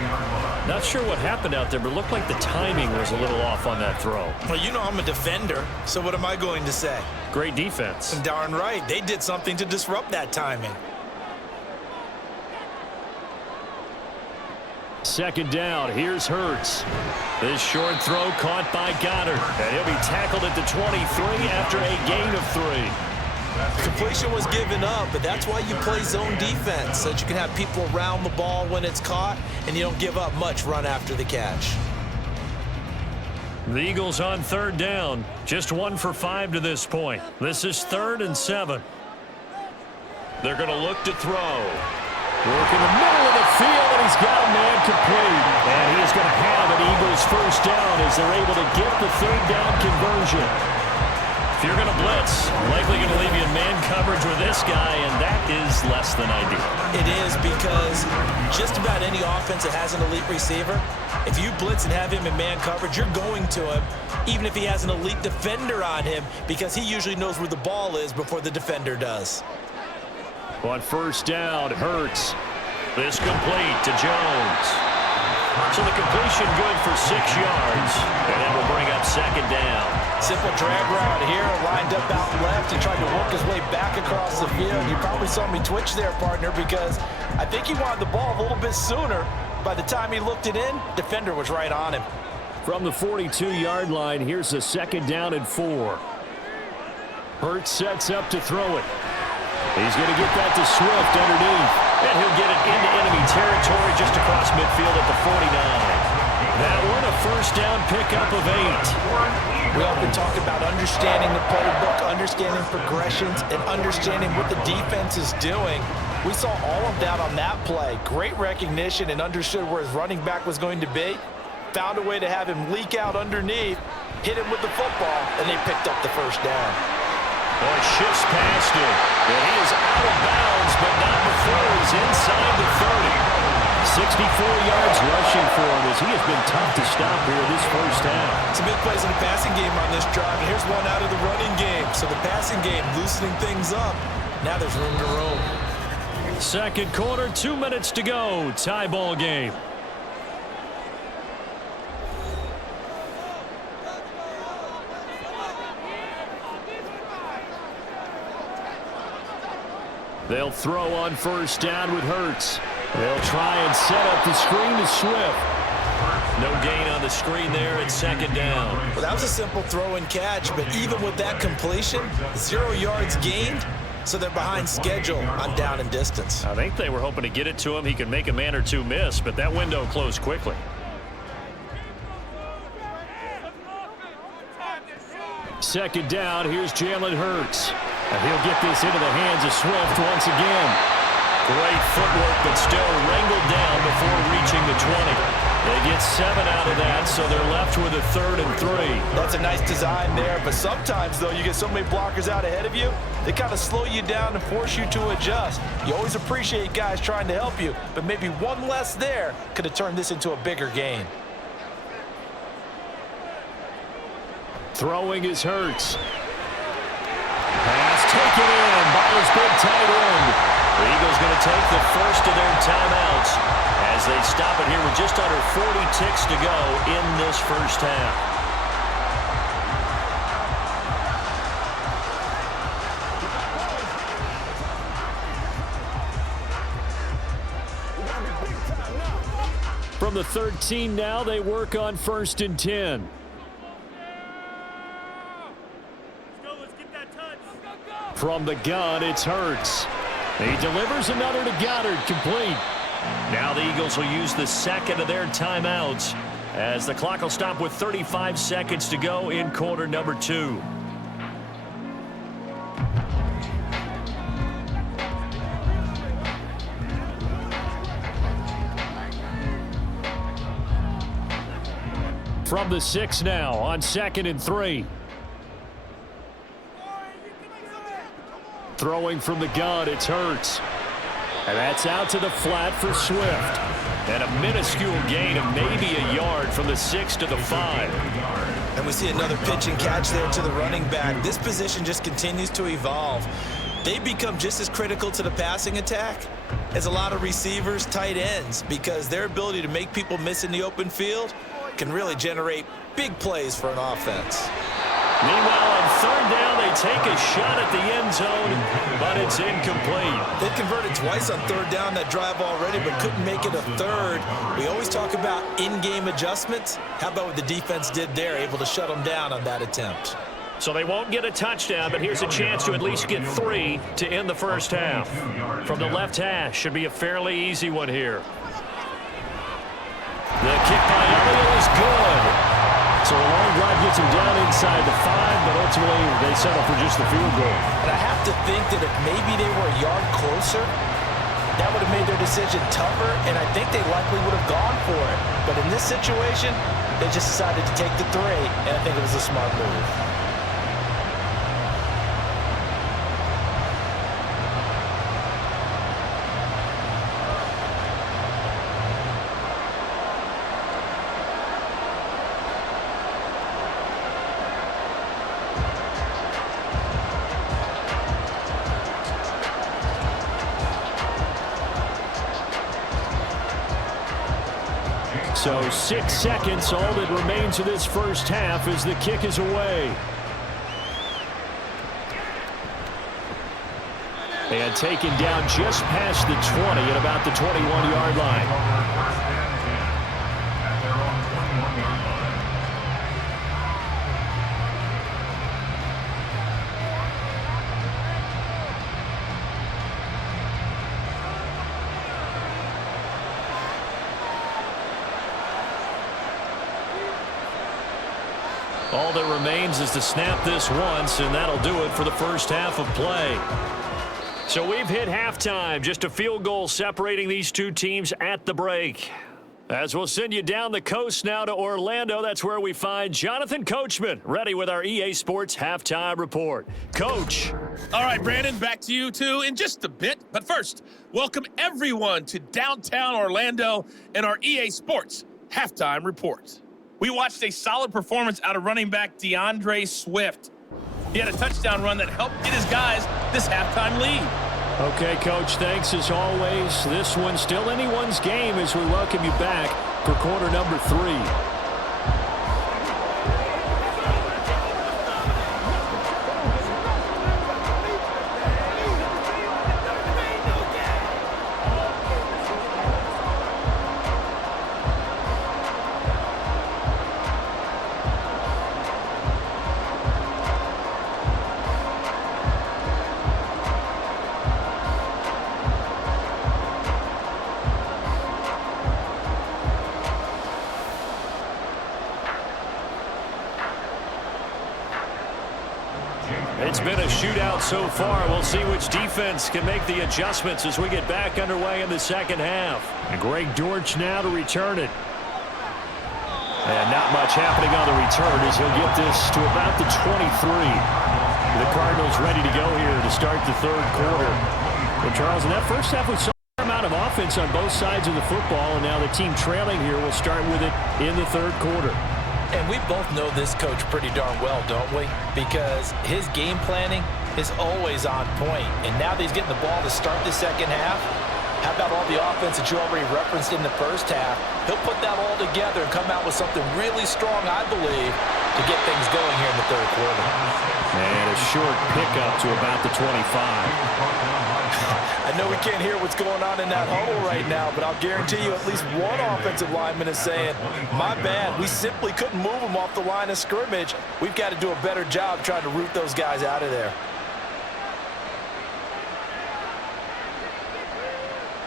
Not sure what happened out there, but it looked like the timing was a little off on that throw. Well, you know I'm a defender, so what am I going to say? Great defense. Darn right. They did something to disrupt that timing. 2nd down, here's Hurts. This short throw caught by Goddard. And he'll be tackled at the 23 after a gain of 3. Completion was given up, but that's why you play zone defense, so that you can have people around the ball when it's caught, and you don't give up much run after the catch. The Eagles on 3rd down, just 1 for 5 to this point. This is 3rd and 7. They're going to look to throw. Work in the middle of the field, and he's got a man complete. And he is going to have an Eagles first down as they're able to get the 3rd down conversion. If you're going to blitz, likely going to leave you in man coverage with this guy, and that is less than ideal. It is because just about any offense that has an elite receiver, if you blitz and have him in man coverage, you're going to him, even if he has an elite defender on him, because he usually knows where the ball is before the defender does. On 1st down, Hurts. This complete to Jones. So the completion good for 6 yards. And that will bring up 2nd down. Simple drag route here, lined up out left and tried to work his way back across the field. You probably saw me twitch there, partner, because I think he wanted the ball a little bit sooner. By the time he looked it in, defender was right on him. From the 42-yard line, here's a 2nd down and 4. Hurts sets up to throw it. He's going to get that to Swift underneath. And he'll get it into enemy territory just across midfield at the 49. That one, a first down pickup of 8. We often talk about understanding the playbook, understanding progressions, and understanding what the defense is doing. We saw all of that on that play. Great recognition and understood where his running back was going to be. Found a way to have him leak out underneath, hit him with the football, and they picked up the first down. Well, it shifts past him. And he is out of bounds, but not before he's inside the 30. 6 yards rushing for him as he has been tough to stop here this first half. Some big plays in the passing game on this drive, and here's one out of the running game. So the passing game loosening things up. Now there's room to roam. Second quarter, 2 minutes to go. Tie ball game. They'll throw on first down with Hurts. They'll try and set up the screen to Swift. No gain on the screen there at second down. Well, that was a simple throw and catch, but even with that completion, 0 yards gained, so they're behind schedule on down and distance. I think they were hoping to get it to him. He could make a man or two miss, but that window closed quickly. Second down, here's Jalen Hurts. And he'll get this into the hands of Swift once again. Great footwork, but still wrangled down before reaching the 20. They get 7 out of that, so they're left with a 3rd and 3. That's a nice design there, but sometimes, though, you get so many blockers out ahead of you, they kind of slow you down and force you to adjust. You always appreciate guys trying to help you, but maybe one less there could have turned this into a bigger gain. Throwing is Hurts. Pass taken in by his big tight end. The Eagles going to take the first of their timeouts as they stop it here with just under 40 ticks to go in this first half. From the 13 now, they work on 1st and 10. From the gun, it's Hurts. He delivers another to Goddard, complete. Now the Eagles will use the second of their timeouts as the clock will stop with 35 seconds to go in quarter number 2. From the 6 now on 2nd and 3. Throwing from the gun, it's Hurts. And that's out to the flat for Swift. And a minuscule gain of maybe a yard from the 6 to the 5. And we see another pitch and catch there to the running back. This position just continues to evolve. They become just as critical to the passing attack as a lot of receivers, tight ends, because their ability to make people miss in the open field can really generate big plays for an offense. Meanwhile, on 3rd down, they take a shot at the end zone, but it's incomplete. They converted twice on 3rd down that drive already, but couldn't make it a 3rd. We always talk about in-game adjustments. How about what the defense did there, able to shut them down on that attempt? So they won't get a touchdown, but here's a chance to at least get 3 to end the first half. From the left hash, should be a fairly easy one here. The kick by Elliott is good. So a long drive gets him down inside the 5, but ultimately they settle for just the field goal. And I have to think that if maybe they were a yard closer, that would have made their decision tougher, and I think they likely would have gone for it. But in this situation, they just decided to take the 3, and I think it was a smart move. So 6 seconds, all that remains of this first half as the kick is away. And taken down just past the 20 at about the 21-yard line. All that remains is to snap this once, and that'll do it for the first half of play. So we've hit halftime, just a field goal separating these two teams at the break. As we'll send you down the coast now to Orlando, that's where we find Jonathan Coachman, ready with our EA Sports Halftime Report. Coach. All right, Brandon, back to you two in just a bit. But first, welcome everyone to downtown Orlando and our EA Sports Halftime Report. We watched a solid performance out of running back DeAndre Swift. He had a touchdown run that helped get his guys this halftime lead. Okay, Coach, thanks as always. This one's still anyone's game as we welcome you back for quarter number 3. It's been a shootout so far. We'll see which defense can make the adjustments as we get back underway in the second half. And Greg Dortch now to return it. And not much happening on the return as he'll get this to about the 23. The Cardinals ready to go here to start the third quarter. And Charles, in that first half we saw a fair amount of offense on both sides of the football, and now the team trailing here will start with it in the third quarter. And we both know this coach pretty darn well, don't we? Because his game planning is always on point. And now that he's getting the ball to start the second half, how about all the offense that you already referenced in the first half? He'll put that all together and come out with something really strong, I believe, to get things going here in the third quarter. And a short pickup to about the 25. I know we can't hear what's going on in that huddle right now, but I'll guarantee you at least one offensive lineman is saying, my bad, we simply couldn't move them off the line of scrimmage. We've got to do a better job trying to root those guys out of there.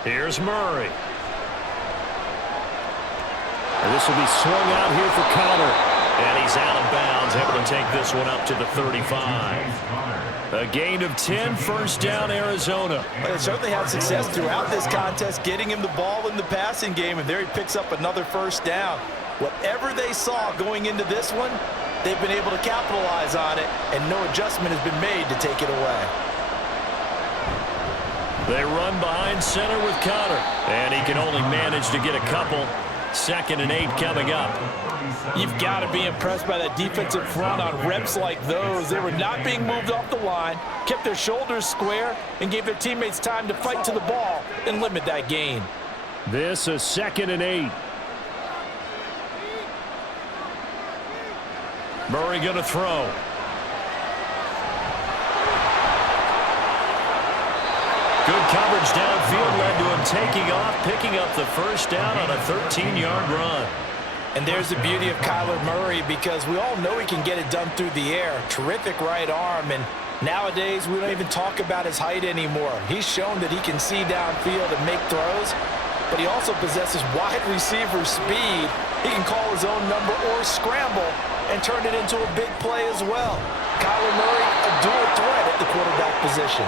Here's Murray. And this will be swung out here for Connor. And he's out of bounds, able to take this one up to the 35. A gain of 10, first down, Arizona. They certainly had success throughout this contest, getting him the ball in the passing game, and there he picks up another first down. Whatever they saw going into this one, they've been able to capitalize on it, and no adjustment has been made to take it away. They run behind center with Connor, and he can only manage to get a couple. 2nd and 8 coming up. You've got to be impressed by that defensive front on reps like those. They were not being moved off the line, kept their shoulders square, and gave their teammates time to fight to the ball and limit that gain. This is 2nd and 8. Murray going to throw. Good coverage downfield led to him taking off, picking up the first down on a 13-yard run. And there's the beauty of Kyler Murray, because we all know he can get it done through the air. Terrific right arm, and nowadays we don't even talk about his height anymore. He's shown that he can see downfield and make throws, but he also possesses wide receiver speed. He can call his own number or scramble and turn it into a big play as well. Kyler Murray, a dual threat at the quarterback position.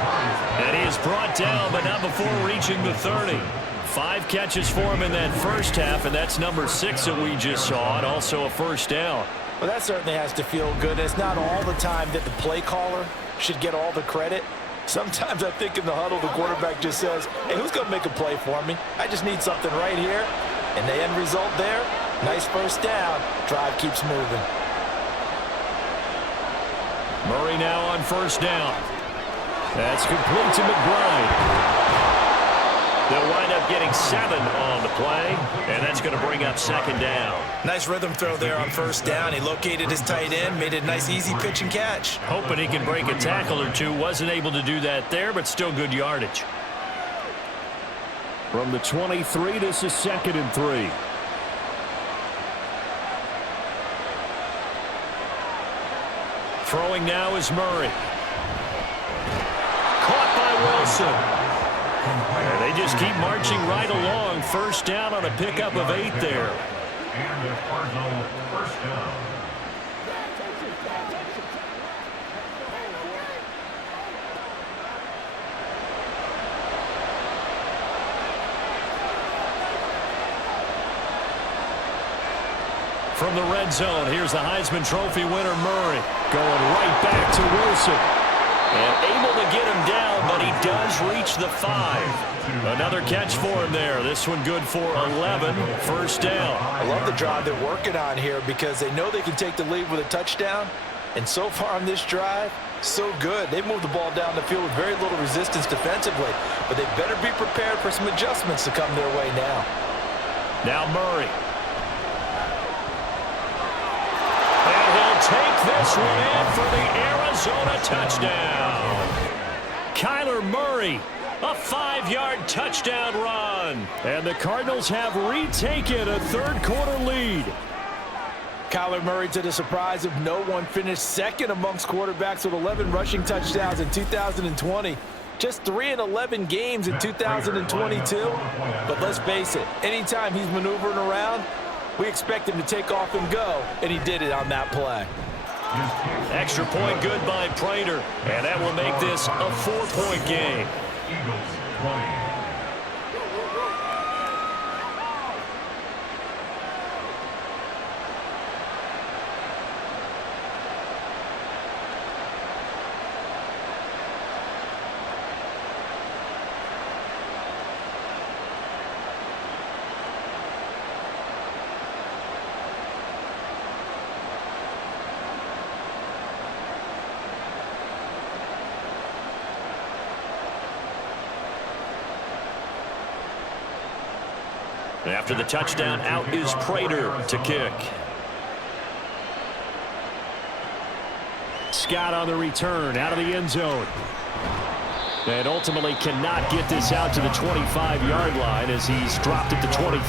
And he is brought down, but not before reaching the 30. 5 catches for him in that first half, and that's number 6 that we just saw, and also a first down. Well, that certainly has to feel good. It's not all the time that the play caller should get all the credit. Sometimes I think in the huddle, the quarterback just says, hey, who's going to make a play for me? I just need something right here. And the end result there, nice first down. Drive keeps moving. Murray now on first down. That's complete to McBride. They'll wind up getting 7 on the play, and that's going to bring up 2nd down. Nice rhythm throw there on first down. He located his tight end, made it a nice, easy pitch and catch. Hoping he can break a tackle or two. Wasn't able to do that there, but still good yardage. From the 23, this is 2nd and 3. Throwing now is Murray. Caught by Wilson. They just keep marching right along. First down on a pickup of 8 there. And the Cardinal first down. from the red zone. Here's the Heisman Trophy winner, Murray, going right back to Wilson. And able to get him down, but he does reach the 5. Another catch for him there. This one good for 11, first down. I love the drive they're working on here because they know they can take the lead with a touchdown. And so far on this drive, so good. They moved the ball down the field with very little resistance defensively. But they better be prepared for some adjustments to come their way now. Now Murray. And he'll take this one in for the Arizona touchdown. Kyler Murray, a 5-yard touchdown run. And the Cardinals have retaken a third-quarter lead. Kyler Murray, to the surprise of no one, finished second amongst quarterbacks with 11 rushing touchdowns in 2020. Just 3 in 11 games in 2022. But let's face it, anytime he's maneuvering around, we expect him to take off and go, and he did it on that play. Extra point good by Prater, and that will make this a 4-point game. Eagles 20. After the touchdown, out is Prater to kick. Scott on the return, out of the end zone. And ultimately cannot get this out to the 25-yard line as he's dropped it to 23.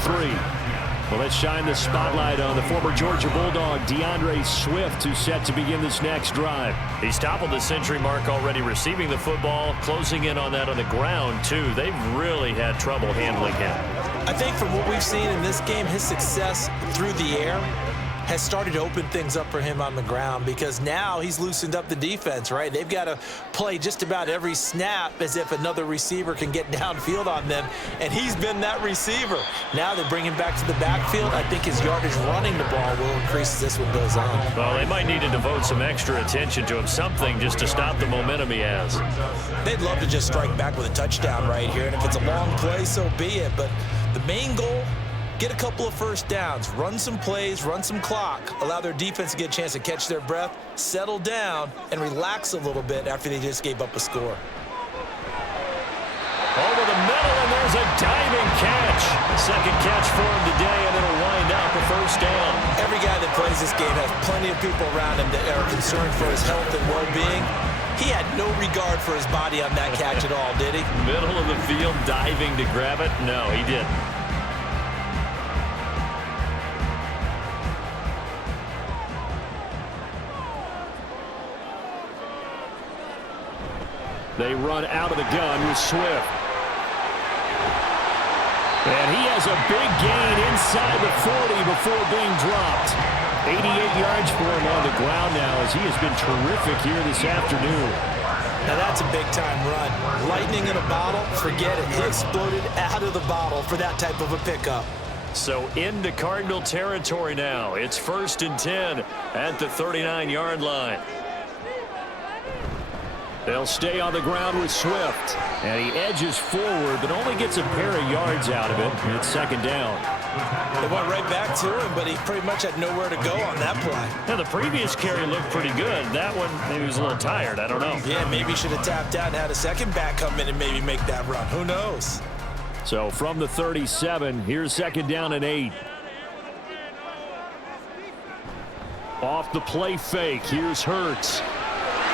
Well, let's shine the spotlight on the former Georgia Bulldog, DeAndre Swift, who's set to begin this next drive. He's toppled the century mark already receiving the football, closing in on that on the ground, too. They've really had trouble handling him. I think from what we've seen in this game, his success through the air has started to open things up for him on the ground because now he's loosened up the defense, right? They've got to play just about every snap as if another receiver can get downfield on them, and he's been that receiver. Now they bring him back to the backfield. I think his yardage running the ball will increase as this one goes on. Well, they might need to devote some extra attention to him, something just to stop the momentum he has. They'd love to just strike back with a touchdown right here, and if it's a long play, so be it. But the main goal, get a couple of first downs, run some plays, run some clock, allow their defense to get a chance to catch their breath, settle down, and relax a little bit after they just gave up a score. Over the middle, and there's a diving catch. Second catch for him today, and it'll wind up a first down. Every guy that plays this game has plenty of people around him that are concerned for his health and well-being. He had no regard for his body on that catch at all, did he? Middle of the field, diving to grab it? No, he didn't. They run out of the gun with Swift. And he has a big gain inside the 40 before being dropped. 88 yards for him on the ground now as he has been terrific here this afternoon. Now that's a big-time run. Lightning in a bottle, forget it. He exploded out of the bottle for that type of a pickup. So into Cardinal territory now. It's 1st and 10 at the 39-yard line. They'll stay on the ground with Swift. And he edges forward, but only gets a pair of yards out of it. It's second down. They went right back to him, but he pretty much had nowhere to go on that play. Now, the previous carry looked pretty good. That one, maybe he was a little tired. I don't know. Yeah, maybe he should have tapped out and had a second back come in and maybe make that run. Who knows? So from the 37, here's second down and 8. Off the play fake, here's Hurts.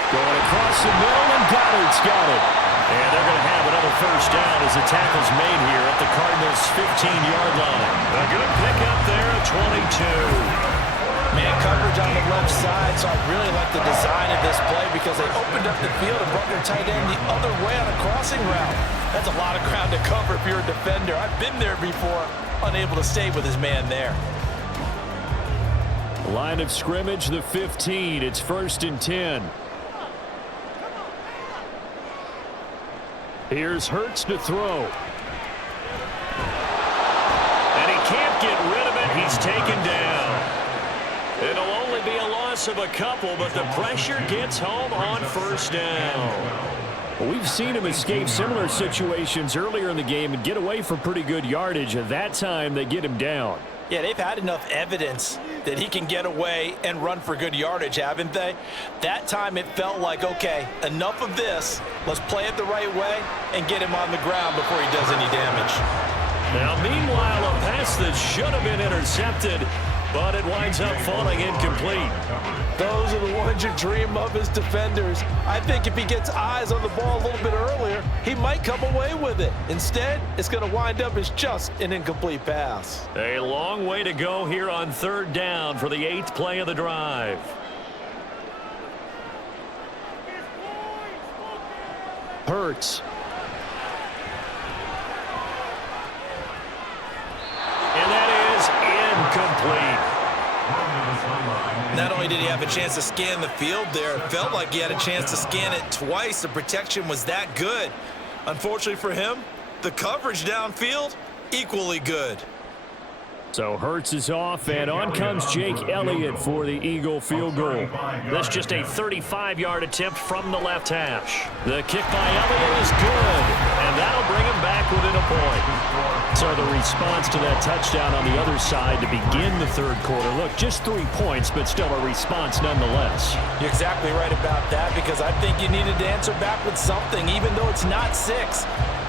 Going across the middle, and Goddard's got it. And they're going to have another first down as the tackle's made here at the Cardinals' 15-yard line. A good pickup there at 22. Man coverage on the left side, so I really like the design of this play because they opened up the field and brought their tight end the other way on a crossing route. That's a lot of ground to cover if you're a defender. I've been there before, unable to stay with his man there. Line of scrimmage, the 15. It's 1st and 10. Here's Hurts to throw. And he can't get rid of it. He's taken down. It'll only be a loss of a couple, but the pressure gets home on first down. We've seen him escape similar situations earlier in the game and get away for pretty good yardage. At that time, they get him down. Yeah, they've had enough evidence that he can get away and run for good yardage, haven't they? That time it felt like, okay, enough of this. Let's play it the right way and get him on the ground before he does any damage. Now, meanwhile, a pass that should have been intercepted, but it winds up falling incomplete. Those are the ones you dream of as defenders. I think if he gets eyes on the ball a little bit earlier, he might come away with it. Instead, it's going to wind up as just an incomplete pass. A long way to go here on third down for the 8th play of the drive. Hurts. And that is incomplete. Not only did he have a chance to scan the field there, it felt like he had a chance to scan it twice. The protection was that good. Unfortunately for him, the coverage downfield, equally good. So Hurts is off, and on comes Jake Elliott for the Eagle field goal. That's just a 35-yard attempt from the left hash. The kick by Elliott is good, and that'll bring him back within a point. So the response to that touchdown on the other side to begin the third quarter. Look, just 3 points, but still a response nonetheless. You're exactly right about that, because I think you needed to answer back with something, even though it's not 6.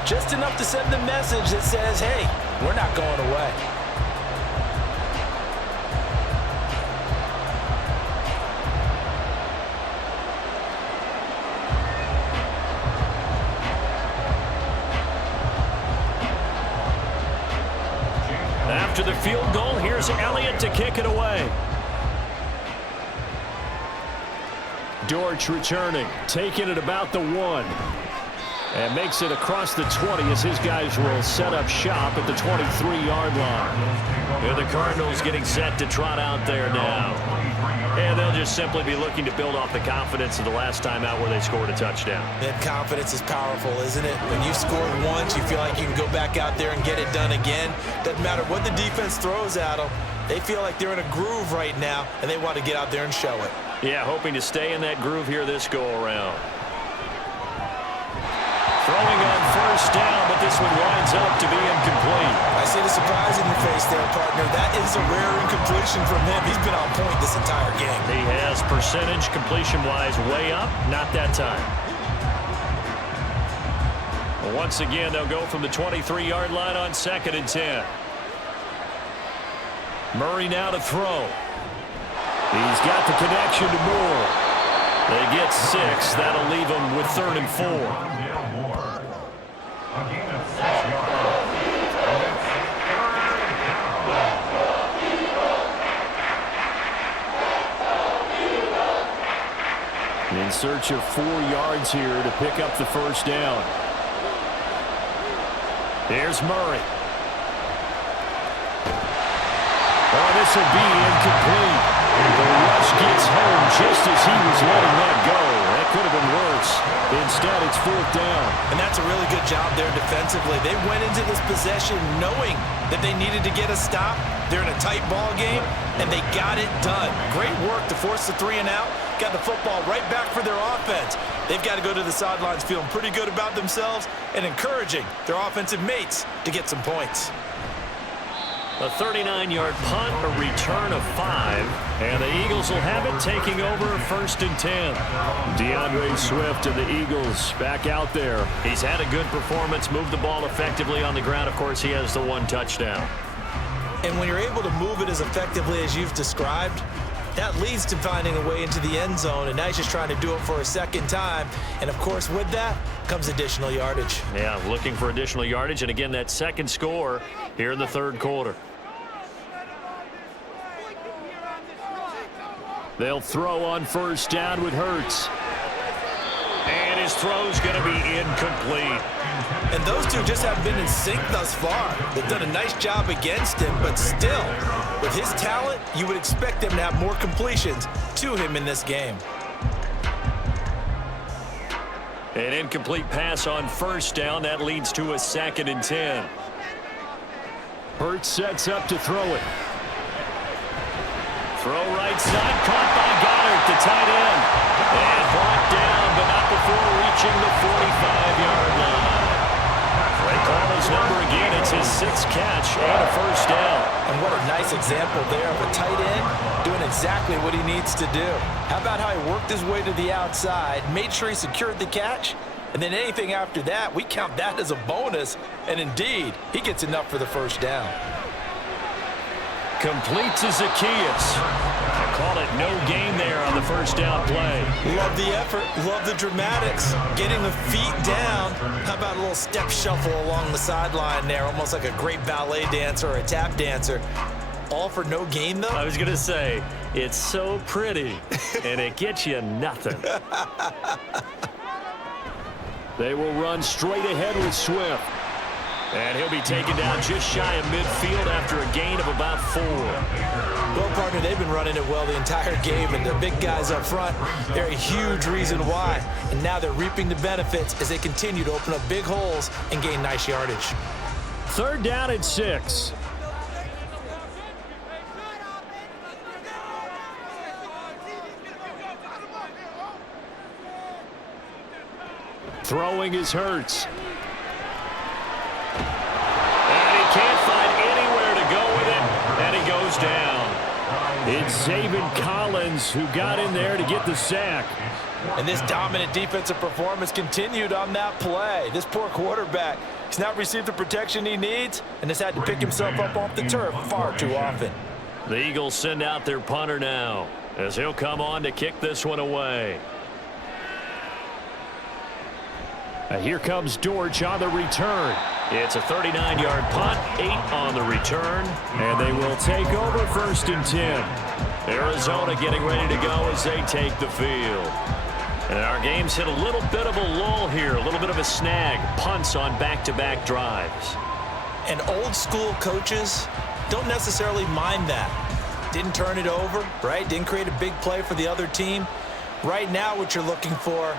Just enough to send the message that says, hey, we're not going away. After the field goal, here's Elliott to kick it away. Dortch returning, taking it about the 1. And makes it across the 20 as his guys will set up shop at the 23-yard line. And the Cardinals getting set to trot out there now. And they'll just simply be looking to build off the confidence of the last time out where they scored a touchdown. That confidence is powerful, isn't it? When you've scored once, you feel like you can go back out there and get it done again. Doesn't matter what the defense throws at them. They feel like they're in a groove right now, and they want to get out there and show it. Yeah, hoping to stay in that groove here this go-around. Throwing on first down, but this one winds up to be incomplete. I see the surprise in your face there, partner. That is a rare incompletion from him. He's been on point this entire game. He has percentage completion-wise way up. Not that time. Well, once again, they'll go from the 23-yard line on 2nd and 10. Murray now to throw. He's got the connection to Moore. They get 6. That'll leave them with 3rd and 4. In search of 4 yards here to pick up the first down. Here's Murray. Oh, this will be incomplete. The rush gets home just as he was letting that go. That could have been worse. Instead, it's 4th down. And that's a really good job there defensively. They went into this possession knowing that they needed to get a stop. They're in a tight ball game, and they got it done. Great work to force the 3 and out. Got the football right back for their offense. They've got to go to the sidelines feeling pretty good about themselves and encouraging their offensive mates to get some points. A 39-yard punt, a return of 5, and the Eagles will have it taking over 1st and 10. DeAndre Swift and the Eagles back out there. He's had a good performance, moved the ball effectively on the ground. Of course, he has the 1 touchdown. And when you're able to move it as effectively as you've described, that leads to finding a way into the end zone, and now he's just trying to do it for a 2nd time. And, of course, with that comes additional yardage. Yeah, looking for additional yardage, and again, that 2nd score here in the 3rd quarter. They'll throw on first down with Hurts. And his throw's going to be incomplete. And those two just haven't been in sync thus far. They've done a nice job against him, but still, with his talent, you would expect them to have more completions to him in this game. An incomplete pass on first down. That leads to a 2nd and 10. Hurts sets up to throw it. Throw right side, caught by Goddard, the tight end. And brought down, but not before reaching the 45-yard line. They call his number again. It's his 6th catch and a first down. And what a nice example there of a tight end doing exactly what he needs to do. How about how he worked his way to the outside, made sure he secured the catch, and then anything after that, we count that as a bonus. And indeed, he gets enough for the first down. Complete to Zacchaeus. I call it no gain there on the first down play. Love the effort. Love the dramatics. Getting the feet down. How about a little step shuffle along the sideline there, almost like a great ballet dancer or a tap dancer. All for no gain, though? I was going to say, it's so pretty, and it gets you nothing. They will run straight ahead with Swift. And he'll be taken down just shy of midfield after a gain of about 4. Well, partner, they've been running it well the entire game, and the big guys up front, they're a huge reason why. And now they're reaping the benefits as they continue to open up big holes and gain nice yardage. 3rd down and 6. Throwing is Hurts. Can't find anywhere to go with it, and he goes down. It's Zaven Collins who got in there to get the sack. And this dominant defensive performance continued on that play. This poor quarterback, he's not received the protection he needs and has had to pick himself up off the turf far too often. The Eagles send out their punter now as he'll come on to kick this one away. Here comes Dortch on the return. It's a 39-yard punt, 8 on the return, and they will take over 1st and 10. Arizona getting ready to go as they take the field. And our game's hit a little bit of a lull here, a little bit of a snag, punts on back-to-back drives. And old school coaches don't necessarily mind that. Didn't turn it over, right? Didn't create a big play for the other team. Right now what you're looking for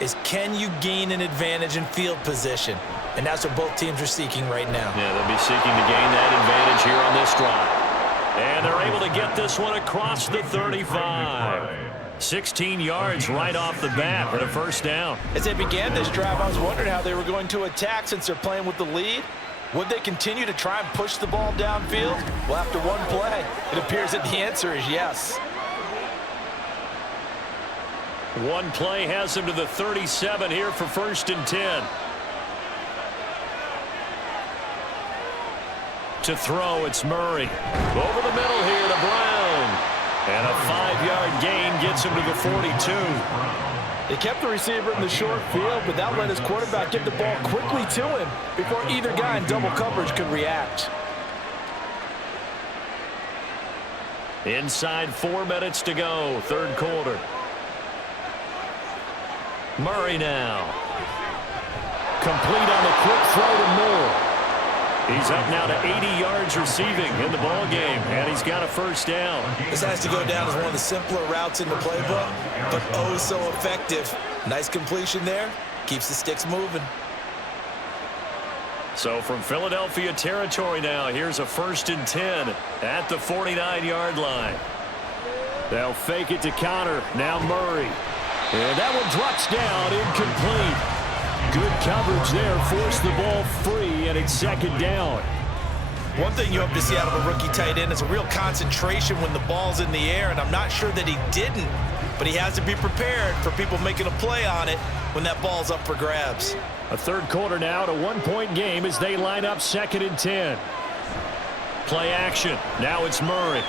is, can you gain an advantage in field position? And that's what both teams are seeking right now. Yeah, they'll be seeking to gain that advantage here on this drive. And they're able to get this one across the 35. 16 yards right off the bat and a first down. As they began this drive, I was wondering how they were going to attack since they're playing with the lead. Would they continue to try and push the ball downfield? Well, after one play, it appears that the answer is yes. One play has him to the 37 here for 1st and 10. To throw, it's Murray. Over the middle here to Brown. And a 5-yard gain gets him to the 42. They kept the receiver in the short field, but that let his quarterback get the ball quickly to him before either guy in double coverage could react. Inside 4 minutes to go, 3rd quarter. Murray now. Complete on the quick throw to Moore. He's up now to 80 yards receiving in the ball game, and he's got a first down. This has to go down as one of the simpler routes in the playbook, but oh so effective. Nice completion there. Keeps the sticks moving. So from Philadelphia territory now, here's a 1st and 10 at the 49-yard line. They'll fake it to Connor. Now Murray. And that one drops down, incomplete. Good coverage there, forced the ball free, and it's 2nd down. One thing you hope to see out of a rookie tight end is a real concentration when the ball's in the air, and I'm not sure that he didn't, but he has to be prepared for people making a play on it when that ball's up for grabs. A 3rd quarter now, to 1-point game as they line up 2nd and 10. Play action. Now it's Murray.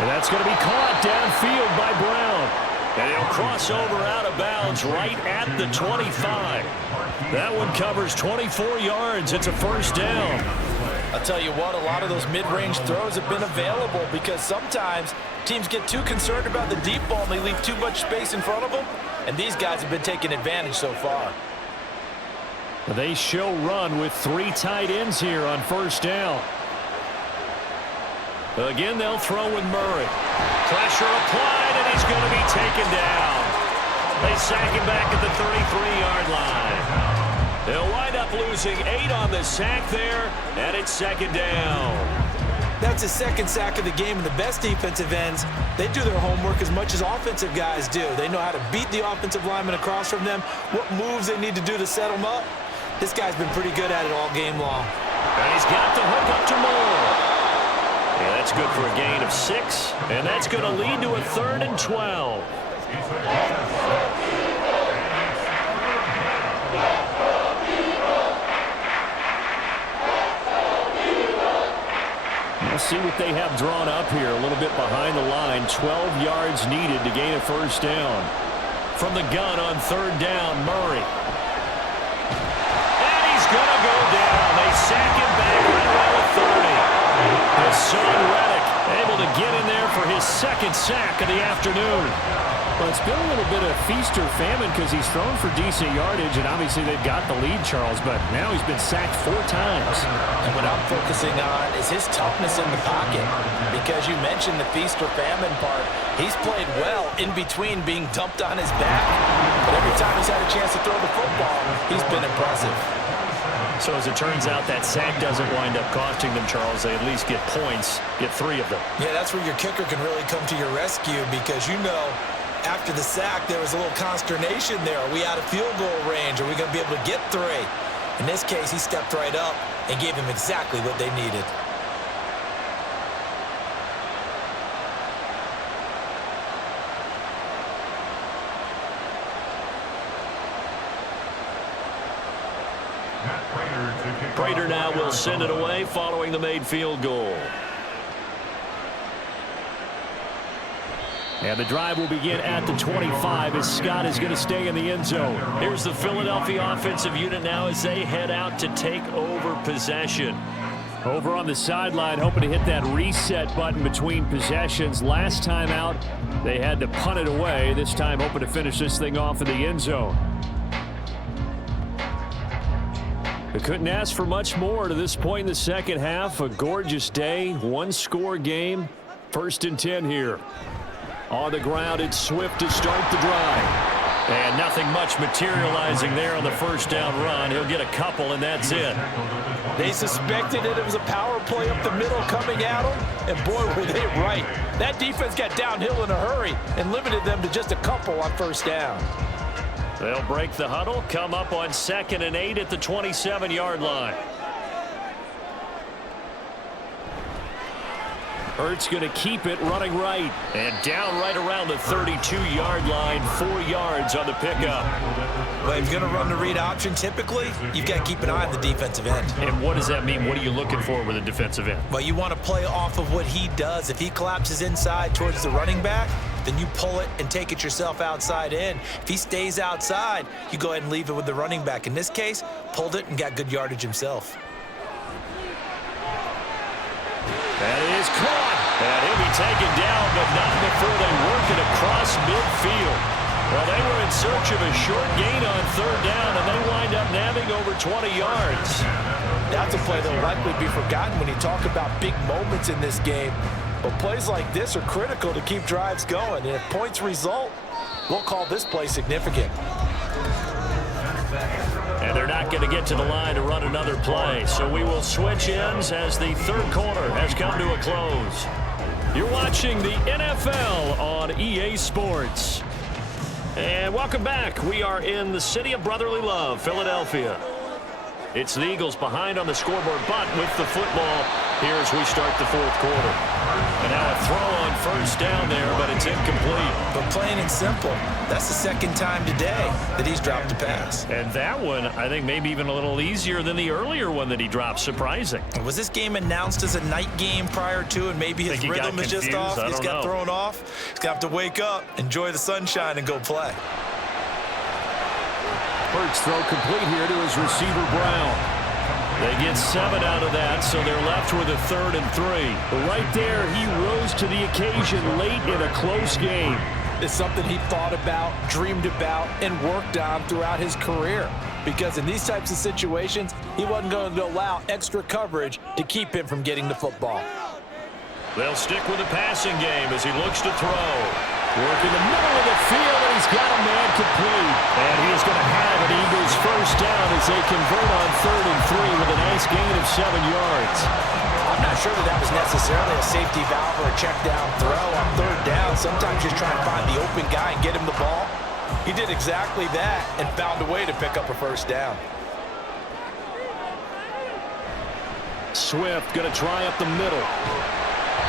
And that's going to be caught downfield by Brown. And he'll cross over out of bounds right at the 25. That one covers 24 yards. It's a first down. I'll tell you what, a lot of those mid-range throws have been available because sometimes teams get too concerned about the deep ball and they leave too much space in front of them. And these guys have been taking advantage so far. They show run with 3 tight ends here on first down. Again, they'll throw with Murray. Pressure applied, and he's going to be taken down. They sack him back at the 33-yard line. They'll wind up losing 8 on the sack there, and it's 2nd down. That's his second sack of the game, and the best defensive ends, they do their homework as much as offensive guys do. They know how to beat the offensive lineman across from them, what moves they need to do to set them up. This guy's been pretty good at it all game long. And he's got the hook up to Moore. Yeah, that's good for a gain of 6, and that's going to lead to a 3rd and 12. We'll see what they have drawn up here. A little bit behind the line. 12 yards needed to gain a first down. From the gun on 3rd down, Murray. And he's going to go down. They sack him back right around the 30. His son, Reddick, able to get in there for his 2nd sack of the afternoon. Well, it's been a little bit of feast or famine because he's thrown for decent yardage, and obviously they've got the lead, Charles, but now he's been sacked 4 times. And what I'm focusing on is his toughness in the pocket, because you mentioned the feast or famine part. He's played well in between being dumped on his back, but every time he's had a chance to throw the football, he's been impressive. So as it turns out, that sack doesn't wind up costing them, Charles. They at least get points, get 3 of them. Yeah, that's where your kicker can really come to your rescue, because you know, after the sack, there was a little consternation there. Are we out of field goal range? Are we going to be able to get 3? In this case, he stepped right up and gave them exactly what they needed. Prater now will send it away following the made field goal. And the drive will begin at the 25 as Scott is going to stay in the end zone. Here's the Philadelphia offensive unit now as they head out to take over possession. Over on the sideline, hoping to hit that reset button between possessions. Last time out, they had to punt it away. This time, hoping to finish this thing off in the end zone. They couldn't ask for much more to this point in the second half. A gorgeous day, 1-score game. 1st and 10 here. On the ground, it's Swift to start the drive. And nothing much materializing there on the first down run. He'll get a couple, and that's it. They suspected that it was a power play up the middle coming at them, and boy, were they right. That defense got downhill in a hurry and limited them to just a couple on first down. They'll break the huddle, come up on 2nd and 8 at the 27-yard line. Hurts going to keep it running right. And down right around the 32-yard line, 4 yards on the pickup. Well, if you're going to run the read option, typically, you've got to keep an eye on the defensive end. And what does that mean? What are you looking for with a defensive end? Well, you want to play off of what he does. If he collapses inside towards the running back, then you pull it and take it yourself outside in. If he stays outside, you go ahead and leave it with the running back. In this case, pulled it and got good yardage himself. That is caught. And he'll be taken down, but not before they work it across midfield. Well, they were in search of a short gain on 3rd down, and they wind up nabbing over 20 yards. That's a play that will likely be forgotten when you talk about big moments in this game. But plays like this are critical to keep drives going. And if points result, we'll call this play significant. And they're not going to get to the line to run another play. So we will switch ends as the 3rd quarter has come to a close. You're watching the NFL on EA Sports. And welcome back. We are in the city of brotherly love, Philadelphia. It's the Eagles behind on the scoreboard, but with the football here as we start the 4th quarter. And now a throw on first down there, but it's incomplete. But plain and simple, that's the 2nd time today that he's dropped a pass. And that one, I think, maybe even a little easier than the earlier one that he dropped. Surprising. Was this game announced as a night game prior to, and maybe his rhythm is just off? He's got thrown off. He's going to have to wake up, enjoy the sunshine, and go play. Hurts throw complete here to his receiver, Brown. They get 7 out of that, so they're left with a 3rd and 3. Right there, he rose to the occasion late in a close game. It's something he thought about, dreamed about, and worked on throughout his career. Because in these types of situations, he wasn't going to allow extra coverage to keep him from getting the football. They'll stick with the passing game as he looks to throw. Work in the middle of the field, and he's got a man complete. And he is going to have an Eagles first down as they convert on 3rd and 3 with a nice gain of 7 yards. I'm not sure that was necessarily a safety valve or a check down throw on third down. Sometimes just try and find the open guy and get him the ball. He did exactly that and found a way to pick up a first down. Swift going to try up the middle.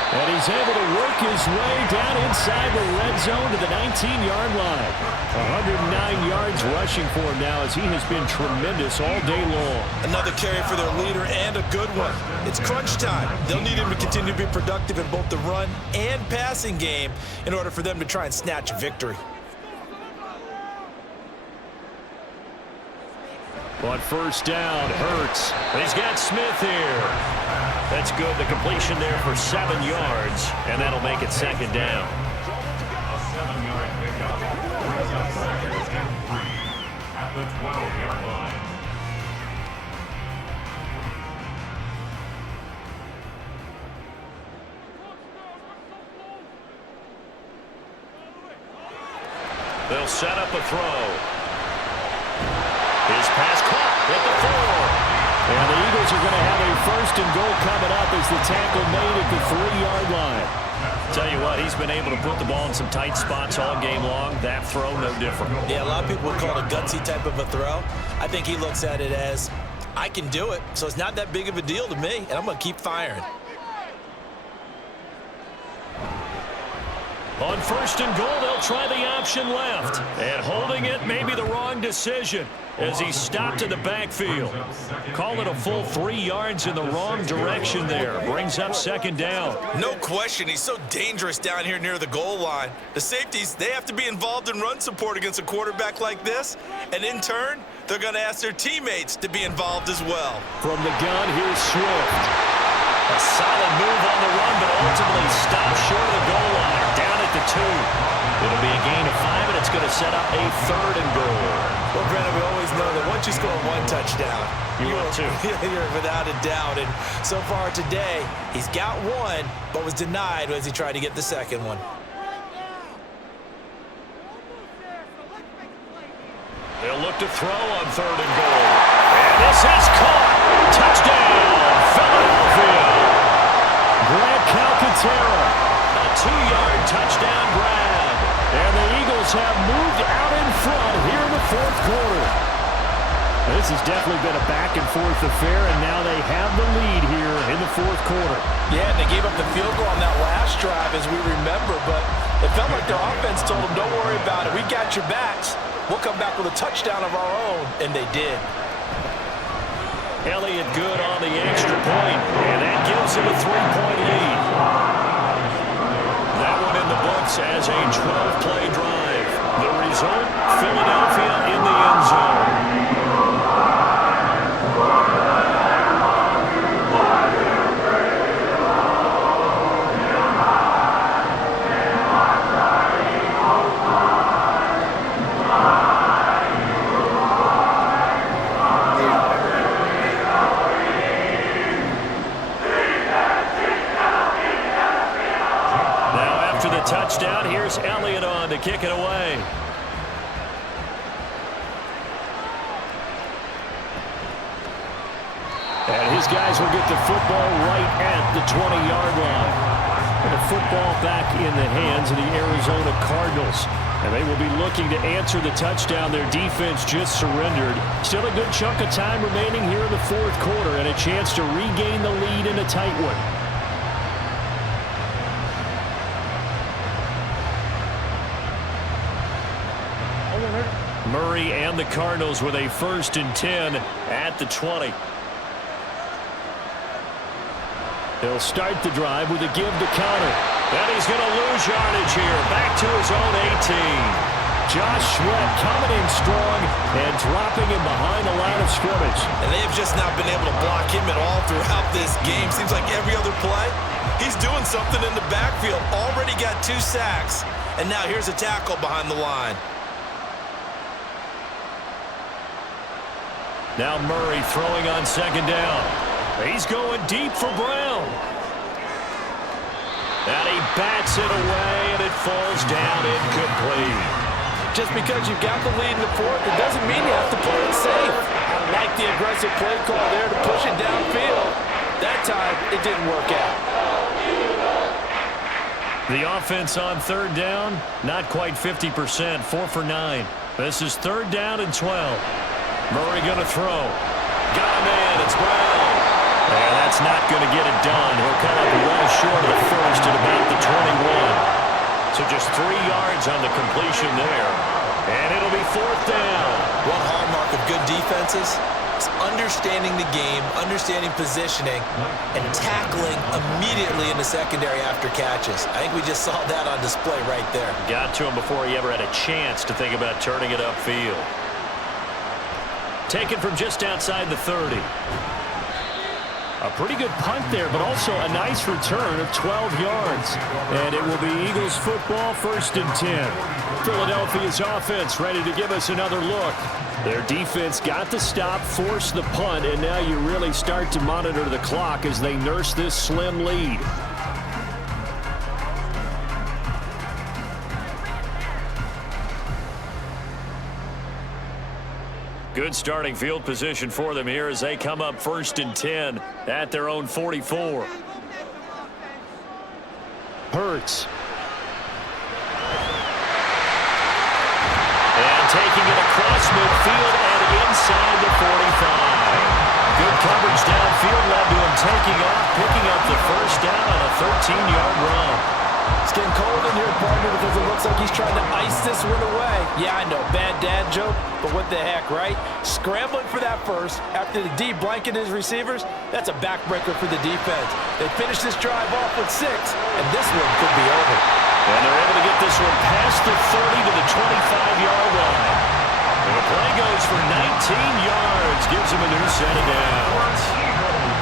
And he's able to work his way down inside the red zone to the 19-yard line. 109 yards rushing for him now as he has been tremendous all day long. Another carry for their leader and a good one. It's crunch time. They'll need him to continue to be productive in both the run and passing game in order for them to try and snatch a victory. On first down, Hurts. He's got Smith here. That's good. The completion there for 7 yards, and that'll make it second down. A 7-yard pickup. Brings up second and 3 at the 12-yard line. They'll set up a throw. His pass caught at the 4. And the Eagles are going to have a first and goal coming up as the tackle made at the 3-yard line. Tell you what, he's been able to put the ball in some tight spots all game long. That throw, no different. Yeah, a lot of people would call it a gutsy type of a throw. I think he looks at it as, I can do it, so it's not that big of a deal to me, and I'm going to keep firing. On first and goal, they'll try the option left. And holding it may be the wrong decision as he stopped in the backfield. Call it a full 3 yards in the wrong direction there. Brings up second down. No question, he's so dangerous down here near the goal line. The safeties, they have to be involved in run support against a quarterback like this. And in turn, they're going to ask their teammates to be involved as well. From the gun, here's Swift. A solid move on the run, but ultimately stopped short of the goal line. Down at the 2. It'll be a gain of 5, and it's going to set up a third and goal. Well, Brandon, we always know that once you score one touchdown, you're without a doubt. And so far today, he's got one, but was denied as he tried to get the second one. They'll look to throw on third and goal. And this is caught. Touchdown, Philadelphia. Grant Calcaterra. A 2-yard touchdown grab. And the Eagles have moved out in front here in the fourth quarter. This has definitely been a back-and-forth affair, and now they have the lead here in the fourth quarter. Yeah, and they gave up the field goal on that last drive, as we remember, but it felt like their offense told them, don't worry about it. We got your backs. We'll come back with a touchdown of our own, and they did. Elliott good on the extra point, and that gives him a 3-point lead. That one in the books as a 12-play drive. The result, Philadelphia in the end zone. Touchdown. Here's Elliott on to kick it away. And his guys will get the football right at the 20-yard line. And the football back in the hands of the Arizona Cardinals. And they will be looking to answer the touchdown their defense just surrendered. Still a good chunk of time remaining here in the fourth quarter and a chance to regain the lead in a tight one. Murray and the Cardinals with a 1st and 10 at the 20. They'll start the drive with a give to Connor. And he's going to lose yardage here. Back to his own 18. Josh Sweat coming in strong and dropping him behind the line of scrimmage. And they have just not been able to block him at all throughout this game. Seems like every other play, he's doing something in the backfield. Already got 2 sacks. And now here's a tackle behind the line. Now Murray throwing on second down. He's going deep for Brown. And he bats it away, and it falls down incomplete. Just because you've got the lead in the fourth, it doesn't mean you have to play it safe. I like the aggressive play call there to push it downfield. That time, but it didn't work out. The offense on third down, not quite 50%, 4 for 9. This is third down and 12. Murray going to throw. Got a man, it's Brown. And that's not going to get it done. He'll come up well short of the first at about the 21. So just 3 yards on the completion there. And it'll be fourth down. One hallmark of good defenses is understanding the game, understanding positioning, and tackling immediately in the secondary after catches. I think we just saw that on display right there. Got to him before he ever had a chance to think about turning it upfield. Taken from just outside the 30. A pretty good punt there, but also a nice return of 12 yards. And it will be Eagles football, 1st and 10. Philadelphia's offense ready to give us another look. Their defense got the stop, forced the punt, and now you really start to monitor the clock as they nurse this slim lead. Good starting field position for them here as they come up 1st and 10 at their own 44. Hurts. And taking it across midfield and inside the 45. Good coverage downfield led to him taking off, picking up the first down on a 13-yard run. It's getting cold in here, partner, because it looks like he's trying to ice this one away. Yeah, I know, bad dad joke, but what the heck, right? Scrambling for that first after the D blanket his receivers, that's a backbreaker for the defense. They finish this drive off with 6, and this one could be over. And they're able to get this one past the 30 to the 25-yard line. And the play goes for 19 yards, gives him a new set of downs.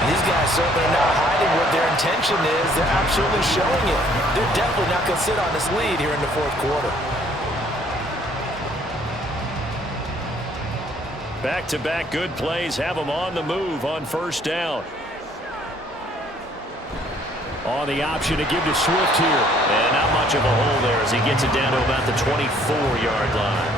These guys certainly are not hiding what their intention is. They're absolutely showing it. They're definitely not going to sit on this lead here in the 4th quarter. Back-to-back good plays have them on the move on 1st down. On the option to give to Swift here. And not much of a hole there as he gets it down to about the 24-yard line.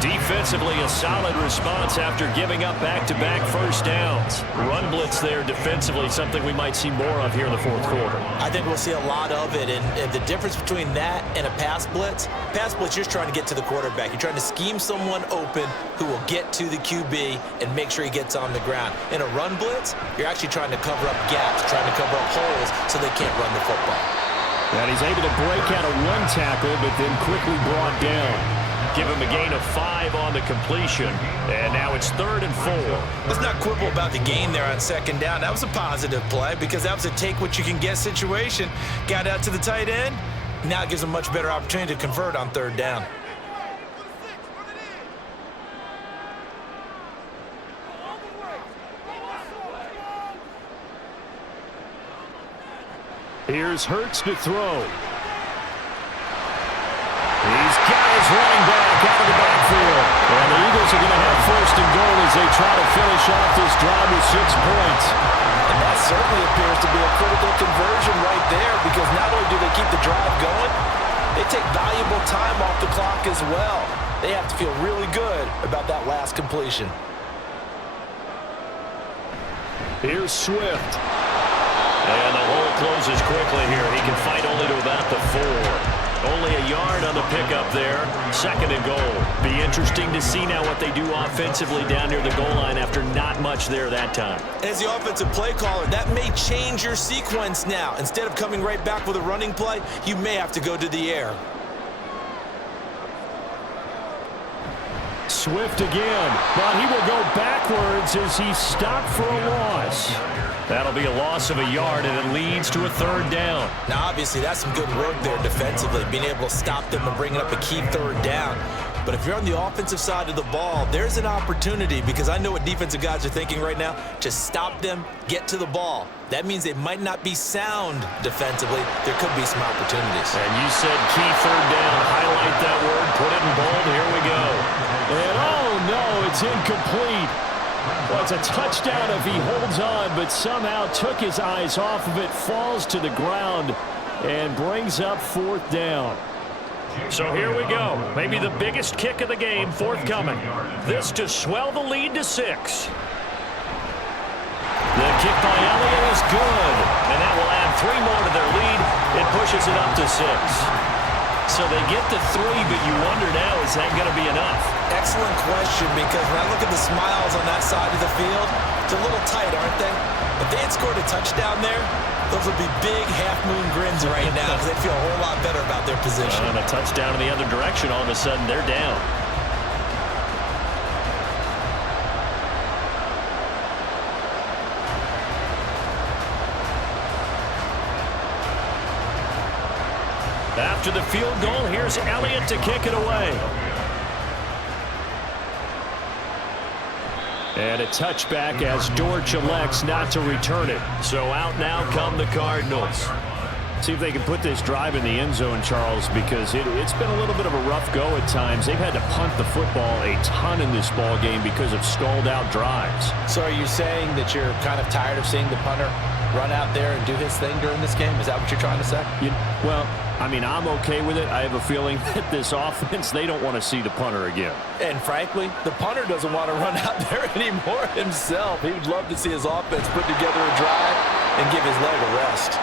Defensively, a solid response after giving up back-to-back first downs. Run blitz there defensively, something we might see more of here in the 4th quarter. I think we'll see a lot of it, and the difference between that and a pass blitz, you're just trying to get to the quarterback. You're trying to scheme someone open who will get to the QB and make sure he gets on the ground. In a run blitz, you're actually trying to cover up gaps, trying to cover up holes so they can't run the football. And he's able to break out of one tackle, but then quickly brought down. Give him a gain of 5 on the completion. And now it's 3rd and 4. Let's not quibble about the gain there on 2nd down. That was a positive play because that was a take-what-you-can-get situation. Got out to the tight end. Now it gives them a much better opportunity to convert on 3rd down. Here's Hurts to throw. He's got his running back out of the backfield. And the Eagles are going to have 1st and goal as they try to finish off this drive with 6 points. And that certainly appears to be a critical conversion right there because not only do they keep the drive going, they take valuable time off the clock as well. They have to feel really good about that last completion. Here's Swift. And the hole closes quickly here. He can fight only to about the 4. Only a yard on the pickup there. 2nd and goal. Be interesting to see now what they do offensively down near the goal line after not much there that time. As the offensive play caller, that may change your sequence now. Instead of coming right back with a running play, you may have to go to the air. Swift again, but he will go backwards as he's stopped for a loss. That'll be a loss of a yard, and it leads to a 3rd down. Now, obviously, that's some good work there defensively, being able to stop them and bringing up a key 3rd down. But if you're on the offensive side of the ball, there's an opportunity because I know what defensive guys are thinking right now. Just stop them, get to the ball. That means they might not be sound defensively. There could be some opportunities. And you said key 3rd down. Highlight that word. Put it in bold. Here we go. And oh no, it's incomplete. Well, it's a touchdown if he holds on, but somehow took his eyes off of it, falls to the ground, and brings up 4th down. So here we go. Maybe the biggest kick of the game forthcoming. This to swell the lead to 6. The kick by Elliott is good. pushes it up to 6. So they get the 3, but you wonder now, is that going to be enough? Excellent question, because when I look at the smiles on that side of the field, it's a little tight, aren't they? If they had scored a touchdown there, those would be big half-moon grins right now because they feel a whole lot better about their position. And a touchdown in the other direction, all of a sudden they're down. After the field goal, here's Elliott to kick it away. And a touchback as Dortch elects not to return it. So out now come the Cardinals. See if they can put this drive in the end zone, Charles, because it's been a little bit of a rough go at times. They've had to punt the football a ton in this ball game because of stalled out drives. So are you saying that you're kind of tired of seeing the punter run out there and do his thing during this game? Is that what you're trying to say? Well, I mean, I'm okay with it. I have a feeling that this offense, they don't want to see the punter again. And frankly, the punter doesn't want to run out there anymore himself. He would love to see his offense put together a drive and give his leg a rest.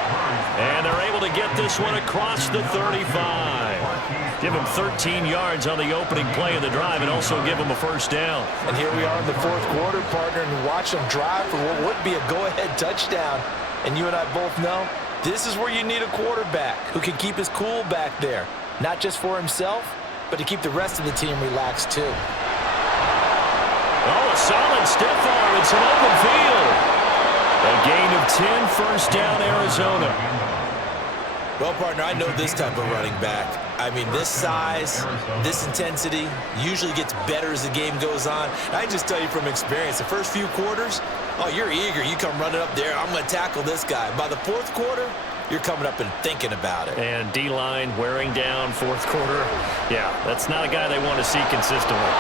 And they're able to get this one across the 35. Give him 13 yards on the opening play of the drive and also give him a first down. And here we are in the fourth quarter, partner, and watch them drive for what would be a go-ahead touchdown. And you and I both know this is where you need a quarterback who can keep his cool back there, not just for himself, but to keep the rest of the team relaxed too. Oh, a solid stiff arm. It's an open field. A gain of 10, first down, Arizona. Well, partner, I know this type of running back. I mean, this size, this intensity usually gets better as the game goes on. I can just tell you from experience, the first few quarters, oh, you're eager. You come running up there, I'm going to tackle this guy. By the fourth quarter, you're coming up and thinking about it. And D-line wearing down fourth quarter. Yeah, that's not a guy they want to see consistently.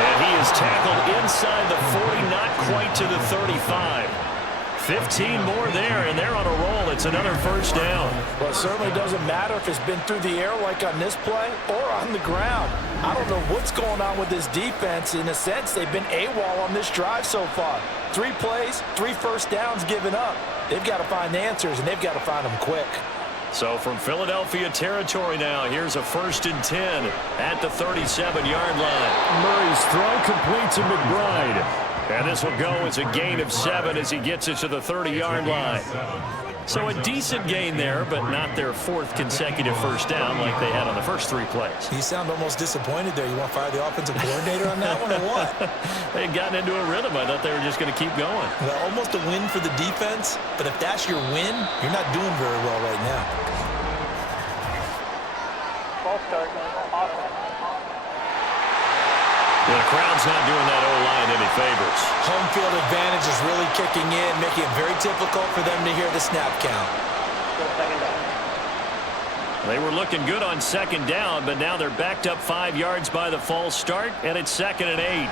And he is tackled inside the 40, not quite to the 35. 15 more there, and they're on a roll. It's another first down. Well, it certainly doesn't matter if it's been through the air like on this play or on the ground. I don't know what's going on with this defense. In a sense, they've been AWOL on this drive so far. 3 plays, 3 first downs given up. They've got to find answers, and they've got to find them quick. So from Philadelphia territory now, here's a 1st and 10 at the 37-yard line. Murray's throw complete to McBride. And this will go as a gain of 7 as he gets it to the 30-yard line. So a decent gain there, but not their 4th consecutive first down like they had on the first 3 plays. You sound almost disappointed there. You want to fire the offensive coordinator on that one or what? They had gotten into a rhythm. I thought they were just going to keep going. Well, almost a win for the defense, but if that's your win, you're not doing very well right now. False start. Offense. The crowd's not doing that O-line any favors. Home field advantage is really kicking in, making it very difficult for them to hear the snap count. Second down. They were looking good on 2nd down, but now they're backed up 5 yards by the false start, and it's 2nd and 8.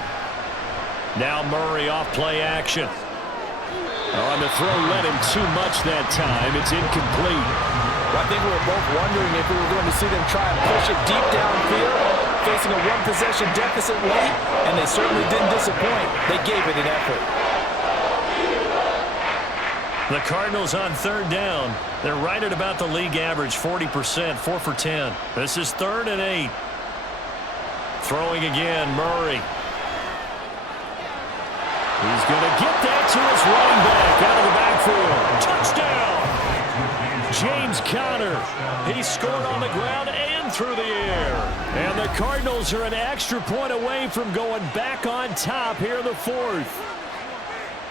Now Murray off play action. On the throw, led him too much that time. It's incomplete. Well, I think we were both wondering if we were going to see them try and push it deep downfield, facing a 1-possession deficit late, and they certainly didn't disappoint. They gave it an effort. The Cardinals on 3rd down. They're right at about the league average, 40%, 4 for 10. This is 3rd and 8. Throwing again, Murray. He's going to get that to his running back out of the backfield. Touchdown! James Conner. He scored on the ground and through the air. And the Cardinals are an extra point away from going back on top here in the 4th.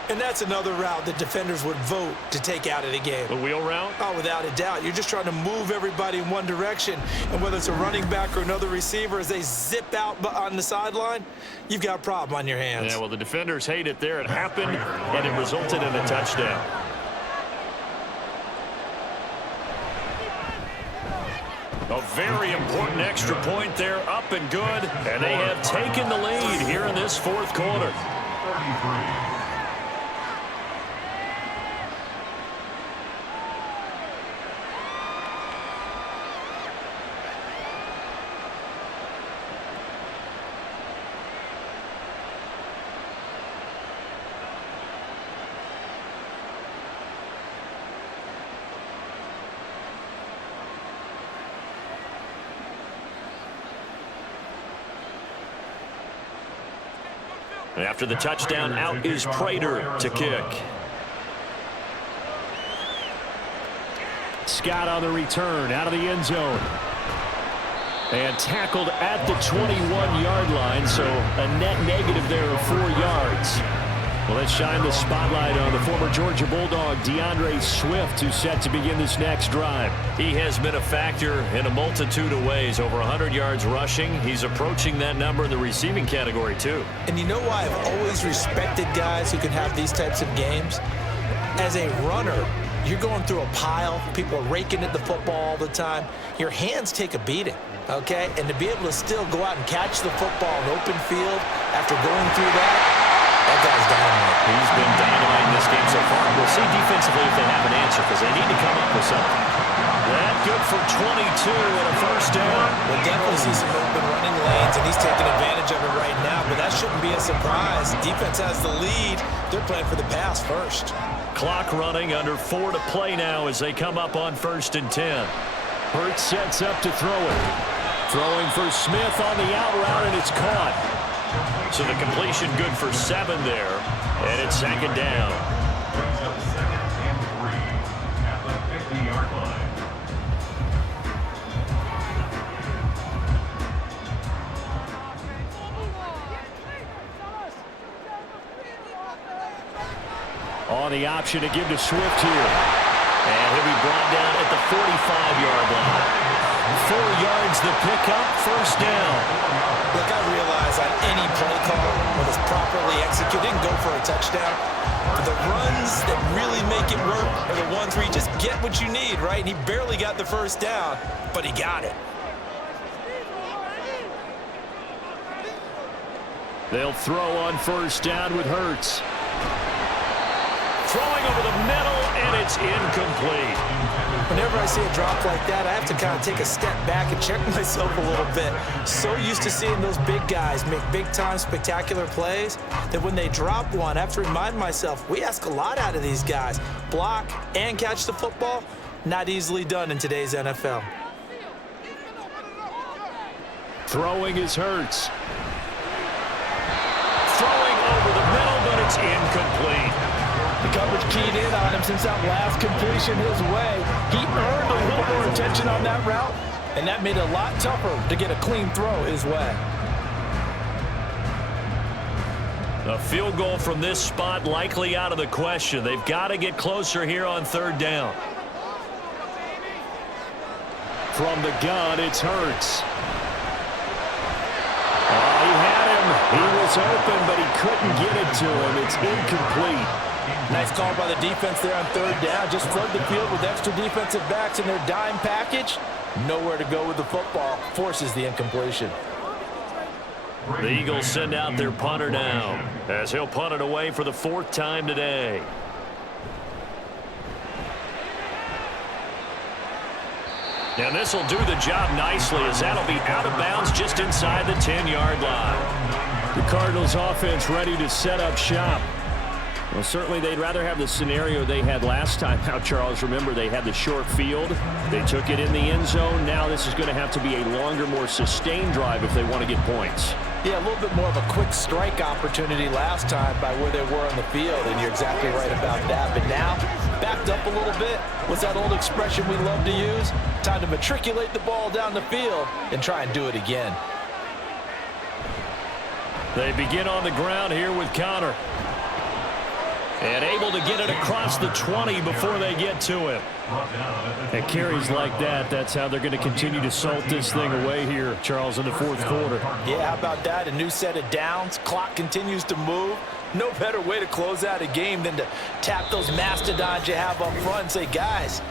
And that's another route that defenders would vote to take out of the game. The wheel route? Oh, without a doubt. You're just trying to move everybody in one direction. And whether it's a running back or another receiver, as they zip out on the sideline, you've got a problem on your hands. Yeah, well, the defenders hate it there. It happened, and it resulted in a touchdown. A very important extra point there, up and good. And they have taken the lead here in this 4th quarter. 33. After the touchdown, out is Prater to kick. Scott on the return, out of the end zone. And tackled at the 21-yard line, so a net negative there of 4 yards. Well, let's shine the spotlight on the former Georgia Bulldog, DeAndre Swift, who's set to begin this next drive. He has been a factor in a multitude of ways. Over 100 yards rushing. He's approaching that number in the receiving category, too. And you know why I've always respected guys who can have these types of games? As a runner, you're going through a pile. People are raking at the football all the time. Your hands take a beating, okay? And to be able to still go out and catch the football in open field after going through that guy's dynamite. He's been dynamite in this game so far. We'll see defensively if they have an answer, because they need to come up with something. That good for 22 and a first down. We'll definitely see some open running lanes, and he's taking advantage of it right now, but that shouldn't be a surprise. Defense has the lead. They're playing for the pass first. Clock running, under 4 to play now as they come up on 1st and 10. Hurts sets up to throw it. Throwing for Smith on the out route, and it's caught. So the completion good for 7 there, and it's 2nd down. Brings up 2nd and 3 at the 50-yard line. On the option to give to Swift here. And he'll be brought down at the 45-yard line. 4 yards the pickup, 1st down. Look, I realize on any play call, when it's properly executed, and go for a touchdown. But the runs that really make it work are the ones where you just get what you need, right? And he barely got the first down, but he got it. They'll throw on 1st down with Hurts. Throwing over the middle, and it's incomplete. Whenever I see a drop like that, I have to kind of take a step back and check myself a little bit. So used to seeing those big guys make big-time spectacular plays that when they drop one, I have to remind myself, we ask a lot out of these guys. Block and catch the football, not easily done in today's NFL. Throwing is Hurts. Throwing over the middle, but it's incomplete. The coverage keyed in on him since that last completion his way. He earned a little more attention on that route, and that made it a lot tougher to get a clean throw his way. A field goal from this spot likely out of the question. They've got to get closer here on 3rd down. From the gun, it's Hurts. He had him. He was open, but he couldn't get it to him. It's incomplete. Nice call by the defense there on 3rd down. Just flood the field with extra defensive backs in their dime package. Nowhere to go with the football. Forces the incompletion. The Eagles send out their punter now, as he'll punt it away for the 4th time today. And this will do the job nicely, as that'll be out of bounds just inside the 10-yard line. The Cardinals offense ready to set up shop. Well, certainly they'd rather have the scenario they had last time out, Charles. Remember, they had the short field. They took it in the end zone. Now this is going to have to be a longer, more sustained drive if they want to get points. Yeah, a little bit more of a quick strike opportunity last time by where they were on the field, and you're exactly right about that. But now, backed up a little bit. What's that old expression we love to use? Time to matriculate the ball down the field and try and do it again. They begin on the ground here with Connor. And able to get it across the 20 before they get to him. At carries like that, that's how they're going to continue to salt this thing away here, Charles, in the 4th quarter. Yeah, how about that? A new set of downs. Clock continues to move. No better way to close out a game than to tap those mastodons you have up front and say, guys,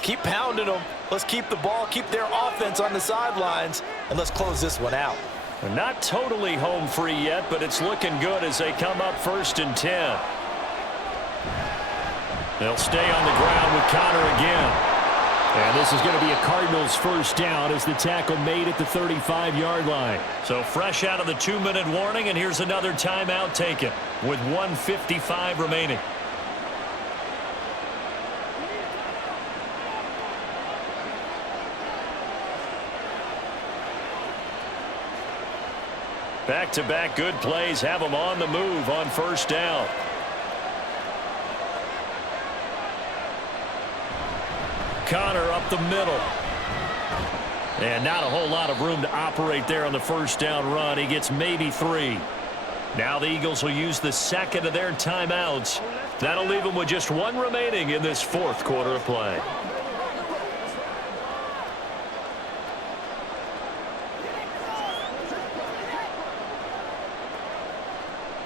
keep pounding them. Let's keep the ball, keep their offense on the sidelines, and let's close this one out. They're not totally home free yet, but it's looking good as they come up 1st and 10. They'll stay on the ground with Connor again. And this is going to be a Cardinals 1st down as the tackle made at the 35-yard line. So fresh out of the 2-minute warning, and here's another timeout taken with 1:55 remaining. Back-to-back good plays have them on the move on first down. Connor up the middle. And not a whole lot of room to operate there on the first down run. He gets maybe 3. Now the Eagles will use the second of their timeouts. That'll leave them with just 1 remaining in this fourth quarter of play.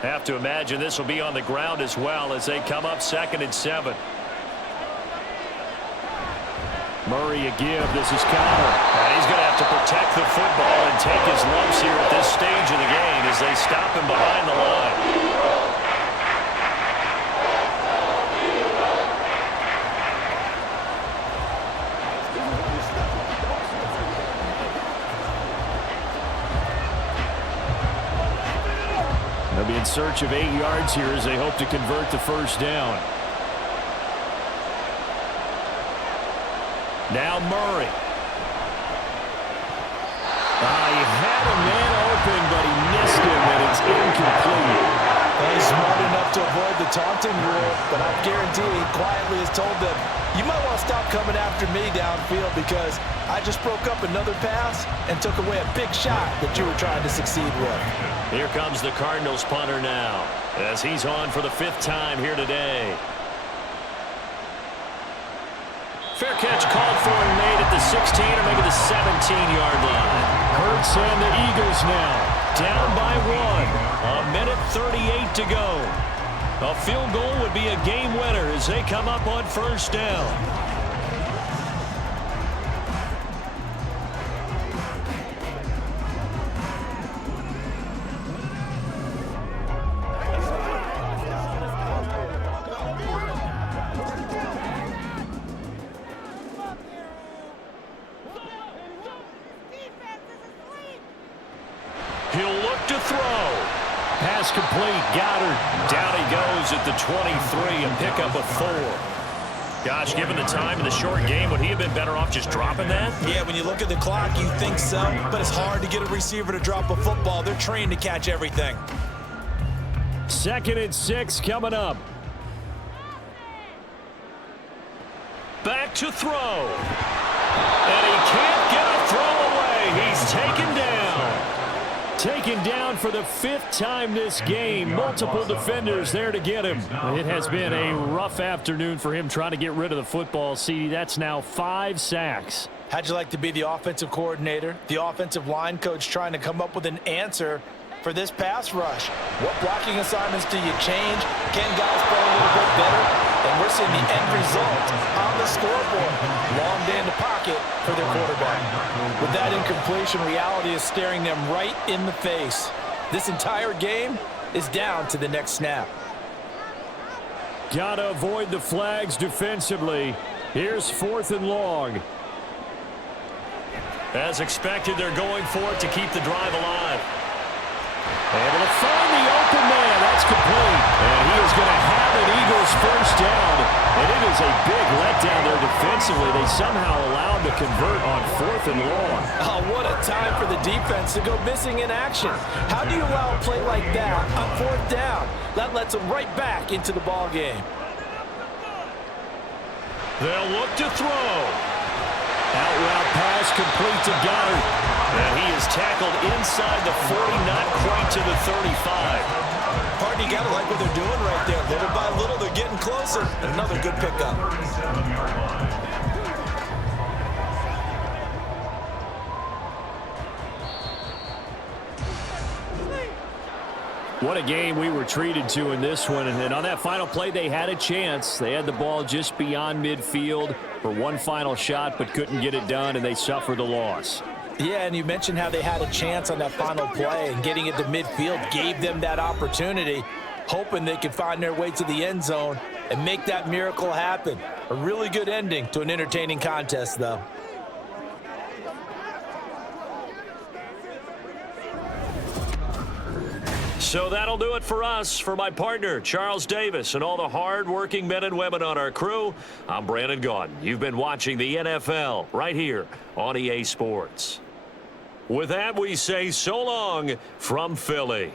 Have to imagine this will be on the ground as well as they come up 2nd and 7. Murray a give. This is Connor. And he's going to have to protect the football and take his lumps here at this stage of the game as they stop him behind the line. They'll be in search of 8 yards here as they hope to convert the first down. Now Murray. He had a man open, but he missed him, and it's incomplete. He's smart enough to avoid the taunting rule, but I guarantee he quietly has told them, you might want to stop coming after me downfield because I just broke up another pass and took away a big shot that you were trying to succeed with. Here comes the Cardinals punter now as he's on for the 5th time here today. Fair catch called for and made at the 16 or maybe the 17-yard line. Hurts and the Eagles now Down by 1. 1:38 to go. A field goal would be a game winner as they come up on first down. He'll look to throw. Pass complete. Goddard. Down he goes at the 23 and pick up a 4. Gosh, given the time in the short game, would he have been better off just dropping that? Yeah, when you look at the clock, you think so, but it's hard to get a receiver to drop a football. They're trained to catch everything. 2nd and 6 coming up. Back to throw. And he can't get a throw away. He's taken down. Taken down for the 5th time this game. Multiple defenders there to get him. It has been a rough afternoon for him trying to get rid of the football. See, that's now 5 sacks. How'd you like to be the offensive coordinator, the offensive line coach trying to come up with an answer for this pass rush? What blocking assignments do you change? Can guys play a little bit better? And we're seeing the end result on the scoreboard. Long day in the pocket for their quarterback. With that incompletion, reality is staring them right in the face. This entire game is down to the next snap. Gotta avoid the flags defensively. Here's 4th and long. As expected, they're going for it to keep the drive alive. Able to find the open man. That's complete. And he is going to have an Eagles first down. And it is a big letdown there defensively. They somehow allowed to convert on 4th and long. Oh, what a time for the defense to go missing in action. How do you allow a play like that on 4th down? That lets them right back into the ball game. They'll look to throw. Out route pass complete to Goddard. And he is tackled inside the 40, not quite to the 35. Partner, you gotta like what they're doing right there. Little by little, they're getting closer. Another good pickup. What a game we were treated to in this one. And on that final play, they had a chance. They had the ball just beyond midfield for one final shot, but couldn't get it done, and they suffered a loss. Yeah, and you mentioned how they had a chance on that final play, and getting it to midfield gave them that opportunity, hoping they could find their way to the end zone and make that miracle happen. A really good ending to an entertaining contest, though. So that'll do it for us. For my partner, Charles Davis, and all the hard-working men and women on our crew, I'm Brandon Gaudin. You've been watching the NFL right here on EA Sports. With that, we say so long from Philly.